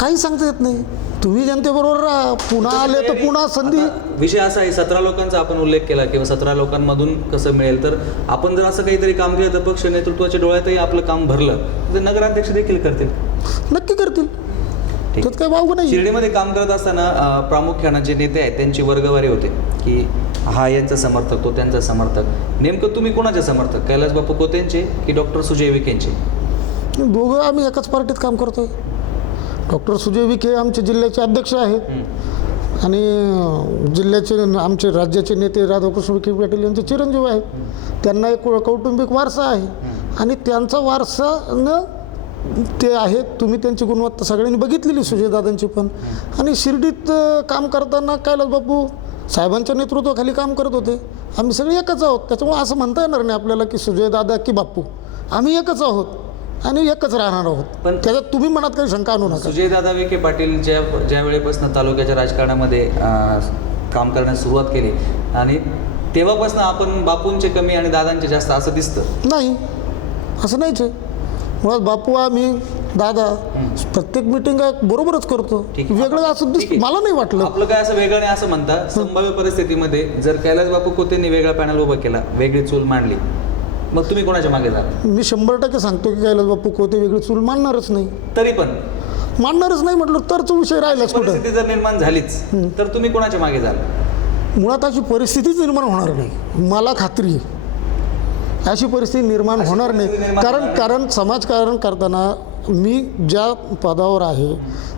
काही सांगता येत नाही. तुम्ही जनतेबरोबर राहा, पुन्हा आले तर पुन्हा संधी. विषय असा आहे, 17 लोकांचा आपण उल्लेख केला किंवा 17 लोकांमधून कसं मिळेल, तर आपण जर असं काहीतरी काम केलं तर पक्ष नेतृत्वाच्या डोळ्यातही आपलं काम भरलं तर नगराध्यक्ष देखील करतील. नक्की करतील, त्यात काही वाव नाही. शिर्डीमध्ये काम करत असताना प्रामुख्यानं जे नेते आहेत त्यांची वर्गवारी होते की हा यांचा समर्थक, तो त्यांचा समर्थक. नेमकं तुम्ही कोणाचे समर्थक, कैलास बापू कोतेंचे की डॉक्टर सुजय विखेंचे? दोघं आम्ही एकाच पार्टीत काम करतोय. डॉक्टर सुजय विखे आमचे जिल्ह्याचे अध्यक्ष आहेत आणि जिल्ह्याचे आमचे राज्याचे नेते राधाकृष्ण विखे पाटील यांचे चिरंजीव आहेत. त्यांना एक कौटुंबिक वारसा आहे आणि त्यांचा वारसा ते आहेत. तुम्ही त्यांची गुणवत्ता सगळ्यांनी बघितलेली, सुजयदादांची पण. आणि शिर्डीत काम करताना कैलास बापू साहेबांच्या नेतृत्वाखाली काम करत होते. आम्ही सगळे एकच आहोत. त्याच्यामुळे असं म्हणता येणार नाही आपल्याला की सुजयदादा की बापू, आम्ही एकच आहोत आणि एकच राहणार आहोत. पण त्याच्यात तुम्ही मनात काही शंका आणू नका. सुजयदादा विखे पाटील ज्या वेळेपासून तालुक्याच्या राजकारणामध्ये काम करण्यास सुरुवात केली आणि तेव्हापासून आपण बापूंचे कमी आणि दादांचे जास्त असं दिसतं. नाही, असं नाहीच आहे. मुळात बापू, आम्ही, दादा प्रत्येक मिटिंग बरोबरच करतो. वेगळं असं दिसतं मला नाही वाटलं. आपलं काय असं वेगळं नाही असं म्हणता. संभाव्य परिस्थितीमध्ये जर कैलास बापू कोतेंनी वेगळा पॅनल उभा केला, वेगळी चूल मांडली, मग तुम्ही कोणाच्या मागे जा? मी 100% सांगतो की कैलास बापू कोते वेगळी चूल मांडणारच नाही. तरी पण मांडणारच नाही म्हटलं तरच विषय राहिलाच कुठं. परिस्थिती जर निर्माण झालीच तर तुम्ही कोणाच्या मागे जाल? मुळात अशी परिस्थितीच निर्माण होणार नाही, मला खात्री आहे. अशी परिस्थिती निर्माण अशी होणार परिस्थिती नाही. निर्माण होणार नाही. कारण समाजकारण करताना मी ज्या पदावर आहे,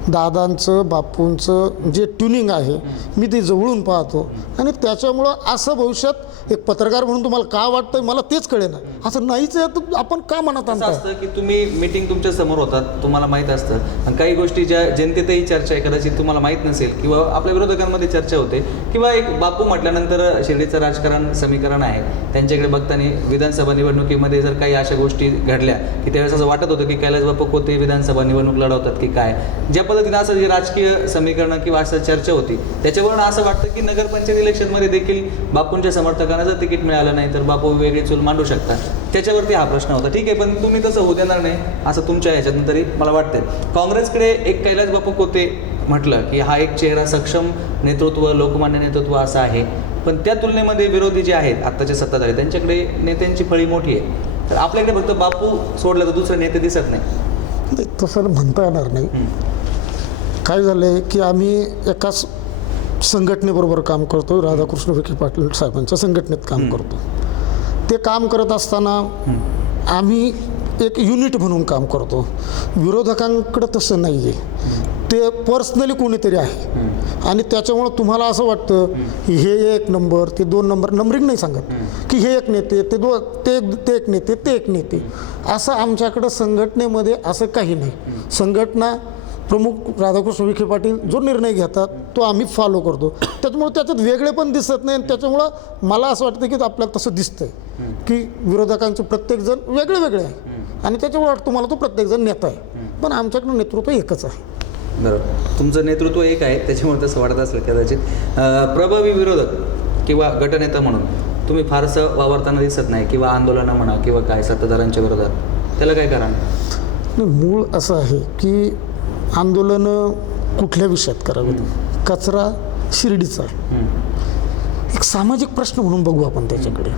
दादांचं बापूंचं जे ट्युनिंग आहे मी ते जवळून पाहतो आणि त्याच्यामुळं असं भविष्यात एक पत्रकार म्हणून तुम्हाला का वाटतं मला तेच कळेना. असं नाहीच आहे तर आपण का मनात असं आणताय? असतं की तुम्ही मीटिंग तुमच्या समोर होतात, तुम्हाला माहीत असतं, आणि काही गोष्टी ज्या जनतेतही चर्चा आहे कदाचित तुम्हाला माहीत नसेल किंवा आपल्या विरोधकांमध्ये चर्चा होते, किंवा एक बापू म्हटल्यानंतर शिर्डीचं राजकारण समीकरण आहे, त्यांच्याकडे बघताना विधानसभा निवडणुकीमध्ये जर काही अशा गोष्टी घडल्या की त्यावेळेस असं वाटत होतं की कैलास बापू कोते विधानसभा निवडणूक लढवतात की काय, ज्या पद्धतीनं असं जे राजकीय समीकरणं किंवा असं चर्चा होती त्याच्यावरून असं वाटतं की नगरपंचायत इलेक्शनमध्ये देखील बापूंच्या समर्थकांना जर तिकीट मिळालं नाही तर बापू वेगळी चूल मांडू शकतात. त्याच्यावरती हा प्रश्न होता. ठीक आहे, पण तुम्ही तसं होऊ देणार नाही असं तुमच्या ह्याच्यातून तरी मला वाटतंय. काँग्रेसकडे एक कैलास बापू कोते म्हटलं की हा एक चेहरा सक्षम नेतृत्व, लोकमान्य नेतृत्व असं आहे, पण त्या तुलनेमध्ये विरोधी जे आहेत आत्ताचे सत्ताधारी त्यांच्याकडे नेत्यांची फळी मोठी आहे. तर आपल्याकडे फक्त बापू सोडलं तर दुसरे नेते दिसत नाही. नाही, तसं म्हणता येणार नाही. काय झालं आहे की आम्ही एकाच संघटनेबरोबर काम करतो, राधाकृष्ण विखे पाटील साहेबांच्या संघटनेत काम करतो. ते काम करत असताना आम्ही एक युनिट म्हणून काम करतो. विरोधकांकडं तसं नाही आहे, ते पर्सनली कोणीतरी आहे आणि त्याच्यामुळं तुम्हाला असं वाटतं की हे एक नंबर, ते 2 नंबर, नंबरिंग नाही सांगत की हे एक नेते, ते एक नेते, ते एक नेते, असं आमच्याकडं संघटनेमध्ये असं काही नाही. संघटना प्रमुख राधाकृष्ण विखे पाटील जो निर्णय घेतात तो आम्ही फॉलो करतो. त्याच्यामुळं त्याच्यात वेगळे पण दिसत नाही आणि त्याच्यामुळं मला असं वाटतं की आपल्याला तसं दिसतंय की विरोधकांचे प्रत्येकजण वेगळे वेगळे आहे आणि त्याच्यामुळं वाटतं तुम्हाला तो प्रत्येकजण नेता आहे, पण आमच्याकडं नेतृत्व एकच आहे. बरोबर, तुमचं नेतृत्व एक आहे त्याच्यामुळे तसं वाटत असेल कदाचित. प्रभावी विरोधक किंवा गटनेता म्हणून तुम्ही फारसं वावरताना दिसत नाही, किंवा आंदोलनं म्हणा किंवा काय सत्ताधाऱ्यांच्या विरोधात, त्याला काय कारण? नाही, मूळ असं आहे की आंदोलनं कुठल्या विषयात करावीत. कचरा शिर्डीचा एक सामाजिक प्रश्न म्हणून बघू आपण त्याच्याकडे.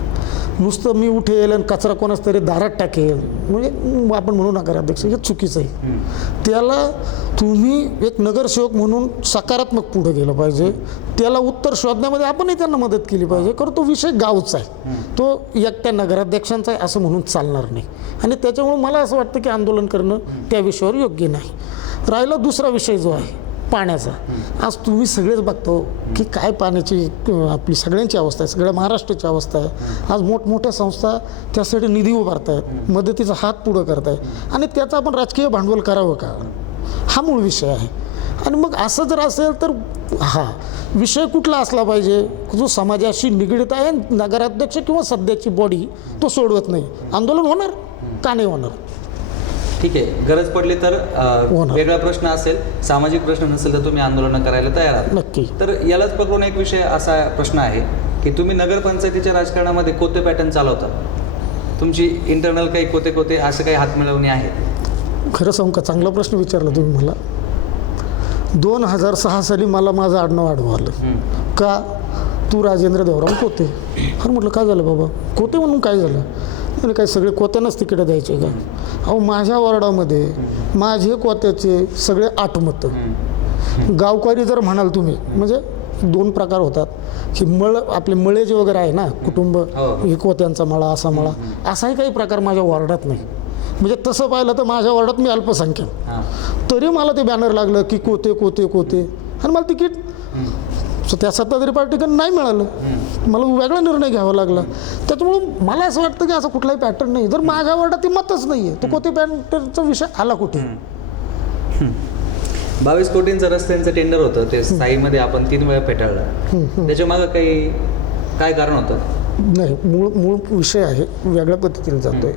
नुसतं मी उठेल आणि कचरा कोणाच तरी दारात टाकेल म्हणजे आपण म्हणू नगराध्यक्ष, हे चुकीचं आहे. त्याला तुम्ही एक नगरसेवक म्हणून सकारात्मक पुढे गेलं पाहिजे. त्याला उत्तर शोधण्यामध्ये आपणही त्यांना मदत केली पाहिजे, कारण तो विषय गावचा आहे, तो एकट्या नगराध्यक्षांचा आहे असं म्हणून चालणार नाही. आणि त्याच्यामुळे मला असं वाटतं की आंदोलन करणं त्या विषयावर योग्य नाही. राहिला दुसरा विषय जो आहे पाण्याचा, आज तुम्ही सगळेच बघतो की काय पाण्याची आपली सगळ्यांची अवस्था आहे, सगळ्या महाराष्ट्राची अवस्था आहे. आज मोठमोठ्या संस्था त्यासाठी निधी उभारत आहेत, मदतीचा हात पुढं करत आहेत आणि त्याचं आपण राजकीय भांडवल करावं का, हा मूळ विषय आहे. आणि मग असं जर असेल तर हा विषय कुठला असला पाहिजे जो समाजाशी निगडीत आहे. नगराध्यक्ष किंवा सध्याची बॉडी तो सोडवत नाही, आंदोलन होणार का नाही होणार? ठीक आहे, गरज पडली तर होणार. वेगळा प्रश्न असेल, सामाजिक प्रश्न नसेल तर तुम्ही आंदोलनं करायला तयार आहात. नक्की. तर यालाच पकडून एक विषय असा प्रश्न आहे की तुम्ही नगरपंचायतीच्या राजकारणामध्ये कोते पॅटर्न चालवता, तुमची इंटरनल काही कोते असं काही हात मिळवणी आहेत? खरं सांगू का, चांगला प्रश्न विचारला तुम्ही मला. 2006 साली मला माझं आडनाव आलं का, तू राजेंद्र देवराम कोते. अरे म्हटलं काय झालं बाबा, कोते म्हणून काय झालं? आणि काय सगळे कोत्यांनाच तिकीटं द्यायचे का? अहो माझ्या वॉर्डामध्ये माझे कोत्याचे सगळे 8 मतं. गावकरी जर म्हणाल तुम्ही म्हणजे 2 प्रकार होतात की आपले मळे जे वगैरे आहे ना कुटुंब, हे कोत्यांचा मळा, असा मळा, असाही काही प्रकार माझ्या वॉर्डात नाही. म्हणजे तसं पाहिलं तर माझ्या वॉर्डात मी अल्पसंख्याक, तरी मला ते बॅनर लागलं की कोते कोते कोते, आणि मला तिकीट त्या सत्ताधारी पार्टीकडून नाही मिळालं. मला वेगळा निर्णय घ्यावा लागला. त्याच्यामुळं मला असं वाटतं की असं कुठलाही पॅटर्न नाही. जर माझ्या वार्डात ते मतच नाही आहे, तो कोते पॅटर्नचा विषय आला कुठे? 22 कोटींचं रस्त्यांचं टेंडर होतं, ते स्थायीमध्ये आपण 3 वेळा फेटाळलं, त्याच्या मागं काही काय कारण होतं? नाही, मूळ विषय आहे वेगळ्या पद्धतीने जातोय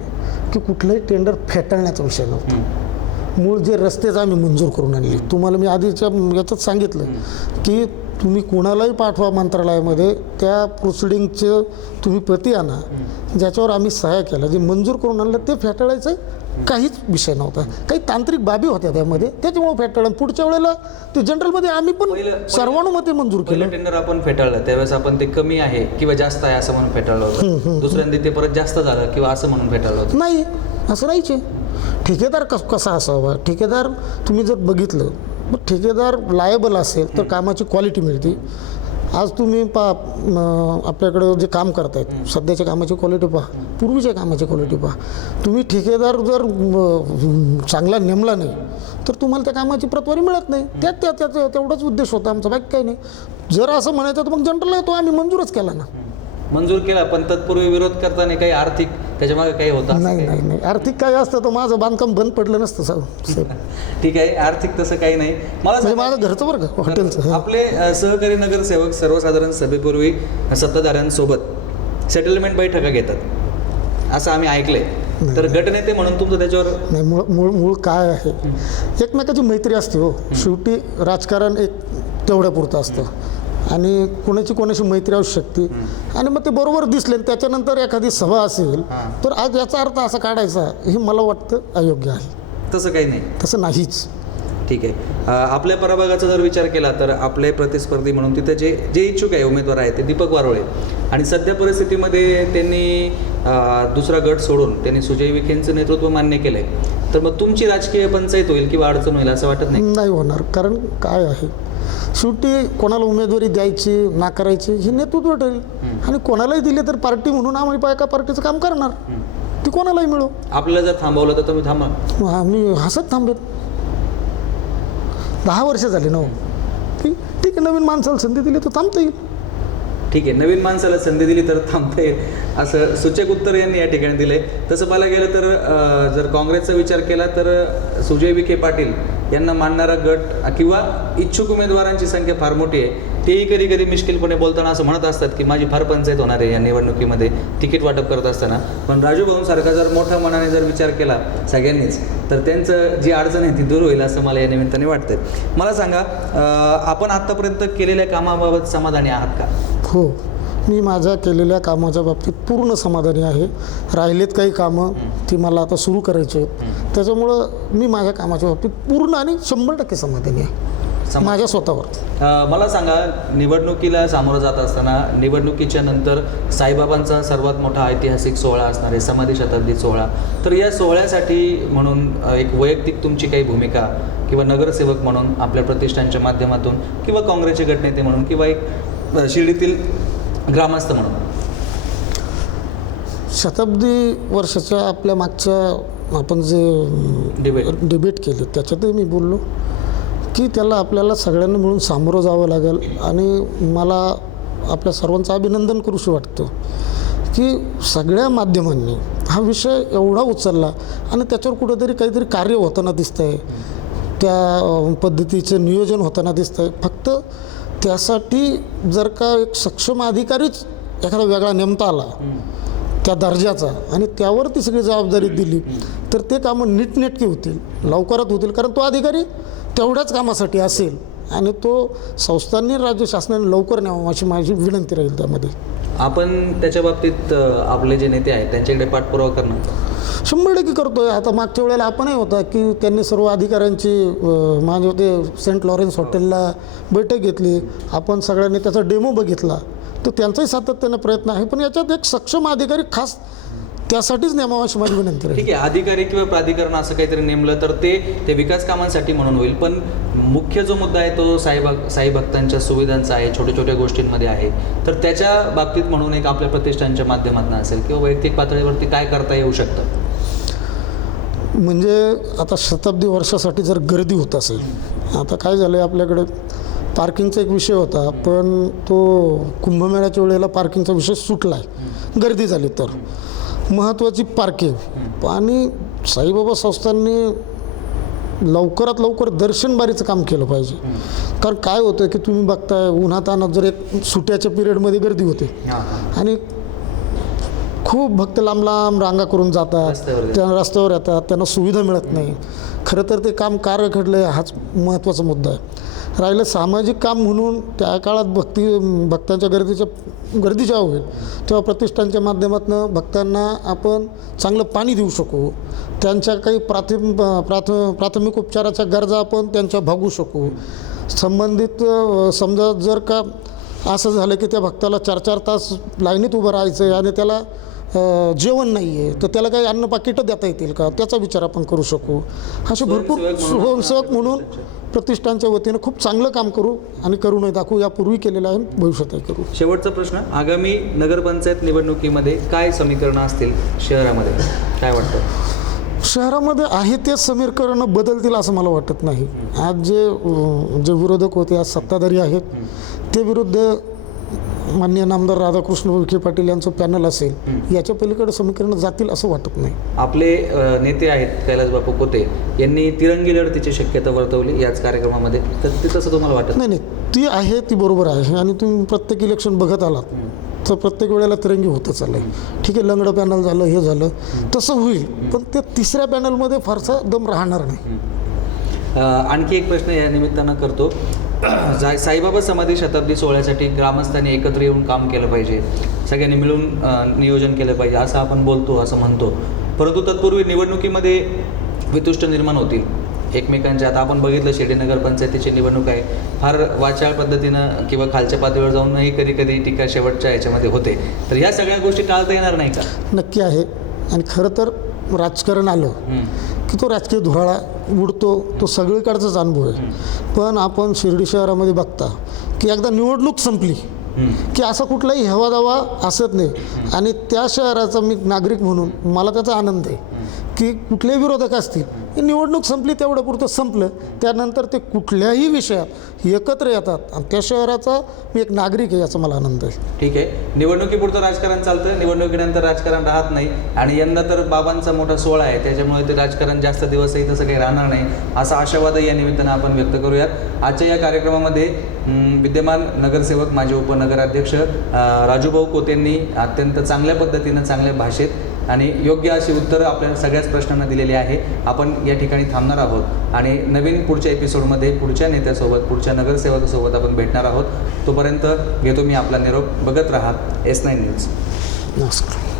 की कुठलंही टेंडर फेटाळण्याचा विषय नव्हता. मूळ जे रस्तेच आम्ही मंजूर करून आणले, तुम्हाला मी आधीच्या याच्यात सांगितलं की तुम्ही कोणालाही पाठवा मंत्रालयामध्ये, त्या प्रोसिडिंगचं तुम्ही प्रती आणा ज्याच्यावर आम्ही सह्या केल्या, जे मंजूर करून आणलं ते फेटाळायचं काहीच विषय नव्हता. काही तांत्रिक बाबी होत्या त्यामध्ये, त्याच्यामुळे फेटाळलं. पुढच्या वेळेला ते जनरलमध्ये आम्ही पण सर्वानुमते मंजूर केलं. टेंडर आपण फेटाळलं त्यावेळेस आपण ते कमी आहे किंवा जास्त आहे असं म्हणून फेटाळलं होतं, दुसऱ्यांदा ते परत जास्त झालं किंवा असं म्हणून फेटाळलं होतं. नाही, असं नाहीचे. ठेकेदार कसा असावा, ठेकेदार तुम्ही जर बघितलं, मग ठेकेदार लायबल असेल तर कामाची क्वालिटी मिळते. आज तुम्ही आपल्याकडं जे काम करतायत सध्याच्या कामाची क्वालिटी पहा, पूर्वीच्या कामाची क्वालिटी पहा. तुम्ही ठेकेदार जर चांगला नेमला नाही तर तुम्हाला त्या कामाची प्रतवारी मिळत नाही. त्यात तेवढाच उद्देश होता आमचा, बाकी काही नाही. जर असं म्हणायचं तर मग जनरल तो आम्ही मंजूरच केला ना. मंजूर केला, पण तत्पूर्वी विरोध करताना काही आर्थिक त्याच्यामागे काही होता असं नाही काही? नाही नाही आर्थिक काय असतं तर माझं बांधकाम बंद पडलं नसतं साहेब. ठीक आहे, आर्थिक तसं काही नाही. मला म्हणजे सांगा, माझं घरचं बरं का हॉटेलचं. आपले सहकारी नगरसेवक सर्वसाधारण सभेपूर्वी सत्ताधाऱ्यांसोबत सेटलमेंट बैठका घेतात असं आम्ही ऐकलंय. तर गटनेते म्हणून तुमचं त्याच्यावर नाही, मूळ काय आहे, एकमेकाची मैत्री असते हो. शेवटी राजकारण एक तेवढ्यापुरतं असतं आणि कोणाची मैत्री असू शकते. आणि मग ते बरोबर दिसले आणि त्याच्यानंतर एखादी सभा असेल तर आज याचा अर्थ असा काढायचा हे मला वाटतं अयोग्य आहे. तसं काही नाही. तसं नाहीच. ठीक आहे. आपल्या प्रभागाचा जर विचार केला तर आपले प्रतिस्पर्धी म्हणून तिथं जे इच्छुक आहे उमेदवार आहेत ते दीपक वारोळे, आणि सध्या परिस्थितीमध्ये त्यांनी दुसरा गट सोडून त्यांनी सुजय विखेंचं नेतृत्व मान्य केलं आहे. तर मग तुमची राजकीय पंचायत होईल किंवा अडचण होईल असं वाटत नाही? नाही होणार. कारण काय आहे, शेवटी कोणाला उमेदवारी द्यायची नाकारायची हे नेतृत्व ठरेल. आणि कोणालाही दिले तर पार्टी म्हणून आम्ही एका पार्टीचं काम करणार, ती कोणालाही मिळो. आपल्याला जर थांबवलं तर तुम्ही थांबा? आम्ही हसत थांबेल. 10 वर्ष झाली ना हो. ठीक आहे, नवीन माणसाला संधी दिली तर थांबता येईल. ठीक आहे, नवीन माणसाला संधी दिली तर थांबता येईल असं सूचक उत्तर यांनी या ठिकाणी दिले. तसं पाहायला गेलं तर जर काँग्रेसचा विचार केला तर सुजय विखे पाटील यांना मानणारा गट किंवा इच्छुक उमेदवारांची संख्या फार मोठी आहे. तेही कधी कधी मिश्किलपणे बोलताना असं म्हणत असतात की माझी फार पंचायत होणार आहे या निवडणुकीमध्ये तिकीट वाटप करत असताना. पण राजू भाऊंसारखा जर मोठ्या मनाने जर विचार केला सगळ्यांनीच तर त्यांचं जी अडचण आहे ती दूर होईल असं मला या निमित्ताने वाटतंय. मला सांगा, आपण आत्तापर्यंत केलेल्या कामाबाबत समाधानी आहात का? हो, मी माझ्या केलेल्या कामाच्या बाबतीत पूर्ण समाधानी आहे. राहिलेत काही कामं ती मला आता सुरू करायची आहेत. त्याच्यामुळं मी माझ्या कामाच्या बाबतीत पूर्ण आणि 100% समाधानी आहे माझ्या स्वतःवर. मला सांगा, निवडणुकीला सामोरं जात असताना निवडणुकीच्या नंतर साईबाबांचा सर्वात मोठा ऐतिहासिक सोहळा असणार आहे, समाधी शताब्दी सोहळा. तर या सोहळ्यासाठी म्हणून एक वैयक्तिक तुमची काही भूमिका किंवा नगरसेवक म्हणून आपल्या प्रतिष्ठानच्या माध्यमातून किंवा काँग्रेसचे गटनेते म्हणून किंवा एक शिर्डीतील ग्रामस्थ म्हणून? शताब्दी वर्षाच्या आपल्या मागच्या आपण जे डिबेट केली त्याच्यातही मी बोललो की त्याला आपल्याला सगळ्यांना मिळून सामोरं जावं लागेल. आणि मला आपल्या सर्वांचं अभिनंदन करूशी वाटतं की सगळ्या माध्यमांनी हा विषय एवढा उचलला आणि त्याच्यावर कुठंतरी काहीतरी कार्य होताना दिसतं आहे, त्या पद्धतीचं नियोजन होताना दिसतं आहे. फक्त त्यासाठी जर का एक सक्षम अधिकारीच एखादा वेगळा नेमता आला त्या दर्जाचा आणि त्यावर ती सगळी जबाबदारी दिली तर ते कामं नीटनेटकी होतील, लवकरात होतील. कारण तो अधिकारी तेवढ्याच कामासाठी असेल आणि तो संस्थांनी राज्य शासनाने लवकर न्यावा अशी माझी विनंती राहील. त्यामध्ये आपण त्याच्या बाबतीत आपले जे नेते आहेत त्यांच्याकडे पाठपुरावा करणं 100% करतोय. आता मागच्या वेळेला आपणही होता की त्यांनी सर्व अधिकाऱ्यांची माझे होते सेंट लॉरेन्स हॉटेलला बैठक घेतली, आपण सगळ्यांनी त्याचा डेमो बघितला. तर त्यांचाही सातत्याने प्रयत्न आहे, पण याच्यात एक सक्षम अधिकारी खास त्यासाठीच नेमावा अशी माझी विनंती आहे. ठीक आहे, अधिकारी किंवा प्राधिकरण असं काहीतरी नेमलं तर ते विकास कामांसाठी म्हणून होईल. पण मुख्य जो मुद्दा आहे तो साई भक्तांच्या सुविधांचा आहे, छोट्या छोट्या गोष्टींमध्ये आहे. तर त्याच्या बाबतीत म्हणून एक आपल्या प्रतिष्ठानच्या माध्यमातून असेल किंवा वैयक्तिक पातळीवरती काय करता येऊ शकतं? म्हणजे आता शताब्दी वर्षासाठी जर गर्दी होत असेल, आता काय झालं आहे आपल्याकडे पार्किंगचा एक विषय होता, पण तो कुंभमेळ्याच्या वेळेला पार्किंगचा विषय सुटला आहे. गर्दी झाली तर महत्त्वाची पार्किंग. आणि साईबाबा संस्थांनी लवकरात लवकर दर्शनबारीचं काम केलं पाहिजे. कारण काय होतं की तुम्ही बघताय उन्हातानात जर एक सुट्याच्या पिरियडमध्ये गर्दी होते आणि खूप भक्त लांब लांब रांगा करून जातात, त्या रस्त्यावर येतात, त्यांना सुविधा मिळत नाही. खरं तर ते काम का रखडलं आहे हाच महत्त्वाचा मुद्दा आहे. राहिलं सामाजिक काम म्हणून त्या काळात भक्तांच्या गर्दीच्या होईल तेव्हा प्रतिष्ठानच्या माध्यमातून भक्तांना आपण चांगलं पाणी देऊ शकू, त्यांच्या काही प्राथमिक उपचाराच्या गरजा आपण त्यांच्या भागू शकू. संबंधित समजा जर का असं झालं की त्या भक्ताला 4-4 तास लाईनीत उभं राहायचं आहे आणि त्याला जेवण नाही आहे तर त्याला काही अन्न पाकिटं देता येतील का, त्याचा विचार आपण करू शकू. असे भरपूर स्वयंसेवक म्हणून प्रतिष्ठानच्या वतीनं खूप चांगलं काम करू आणि करूनही दाखवू. यापूर्वी केलेलं आहे, भविष्यातही करू. शेवटचा प्रश्न, आगामी नगरपंचायत निवडणुकीमध्ये काय समीकरणं असतील शहरामध्ये, काय वाटतं? शहरामध्ये आहे तेच समीकरणं बदलतील असं मला वाटत नाही. आज जे विरोधक होते, आज सत्ताधारी आहेत, ते विरुद्ध माननीय नामदार राधाकृष्ण विखे पाटील यांचं पॅनल असेल, याच्या पलीकडे समीकरणं जातील असं वाटत नाही. आपले नेते आहेत कैलास बापू कोते यांनी तिरंगी लढतीची शक्यता वर्तवली याच कार्यक्रमामध्ये, तर ते तसं तुम्हाला वाटत? नाही, ती आहे, ती बरोबर आहे. आणि तुम्ही प्रत्येक इलेक्शन बघत आलात तर प्रत्येक वेळेला तिरंगी होतं चाललं आहे. ठीक आहे, लंगडं पॅनल झालं, हे झालं, तसं होईल, पण ते तिसऱ्या पॅनलमध्ये फारसा दम राहणार नाही. आणखी एक प्रश्न या निमित्तानं करतो. साईबाबा समाधी शताब्दी सोहळ्यासाठी ग्रामस्थांनी एकत्र येऊन काम केलं पाहिजे, सगळ्यांनी मिळून नियोजन केलं पाहिजे असं आपण बोलतो, असं म्हणतो, परंतु तत्पूर्वी निवडणुकीमध्ये वितुष्ट निर्माण होतील एकमेकांच्या. आता आपण बघितलं शिर्डी नगर पंचायतीची निवडणूक आहे, फार वाचाळ पद्धतीनं किंवा खालच्या पातळीवर जाऊनही कधी कधी टीका शेवटच्या याच्यामध्ये होते. तर ह्या सगळ्या गोष्टी टाळता येणार नाही का? नक्की आहे. आणि खरं तर राजकारण आलं की तो राजकीय धुराळा उडतो, तो सगळीकडचाच अनुभव आहे. पण आपण शिर्डी शहरामध्ये बघता की एकदा निवडणूक संपली की असा कुठलाही हेवादावा असत नाही. आणि त्या शहराचा मी नागरिक म्हणून मला त्याचा आनंद आहे की कुठलेही विरोधक असतील, ही निवडणूक संपली तेवढं पुरतं संपलं, त्यानंतर ते कुठल्याही विषयात एकत्र येतात आणि त्या शहराचा मी एक नागरिक आहे याचा मला आनंद आहे. ठीक आहे, निवडणुकीपुरतं राजकारण चालतं, निवडणुकीनंतर राजकारण राहत नाही. आणि यंदा तर बाबांचा मोठा सोहळा आहे, त्याच्यामुळे ते राजकारण जास्त दिवसही तसं काही राहणार नाही असा आशावादही या निमित्तानं आपण व्यक्त करूयात. आजच्या या कार्यक्रमामध्ये विद्यमान नगरसेवक माजी उपनगराध्यक्ष राजूभाऊ कोतेंनी अत्यंत चांगल्या पद्धतीनं, चांगल्या भाषेत आणि योग्य अशी उत्तरं आपल्या सगळ्याच प्रश्नांना दिलेली आहे. आपण या ठिकाणी थांबणार आहोत आणि नवीन पुढच्या एपिसोडमध्ये पुढच्या नेत्यासोबत, पुढच्या नगरसेवकासोबत आपण भेटणार आहोत. तोपर्यंत घेतो मी आपला निरोप. बघत राहा S9 न्यूज. नमस्कार.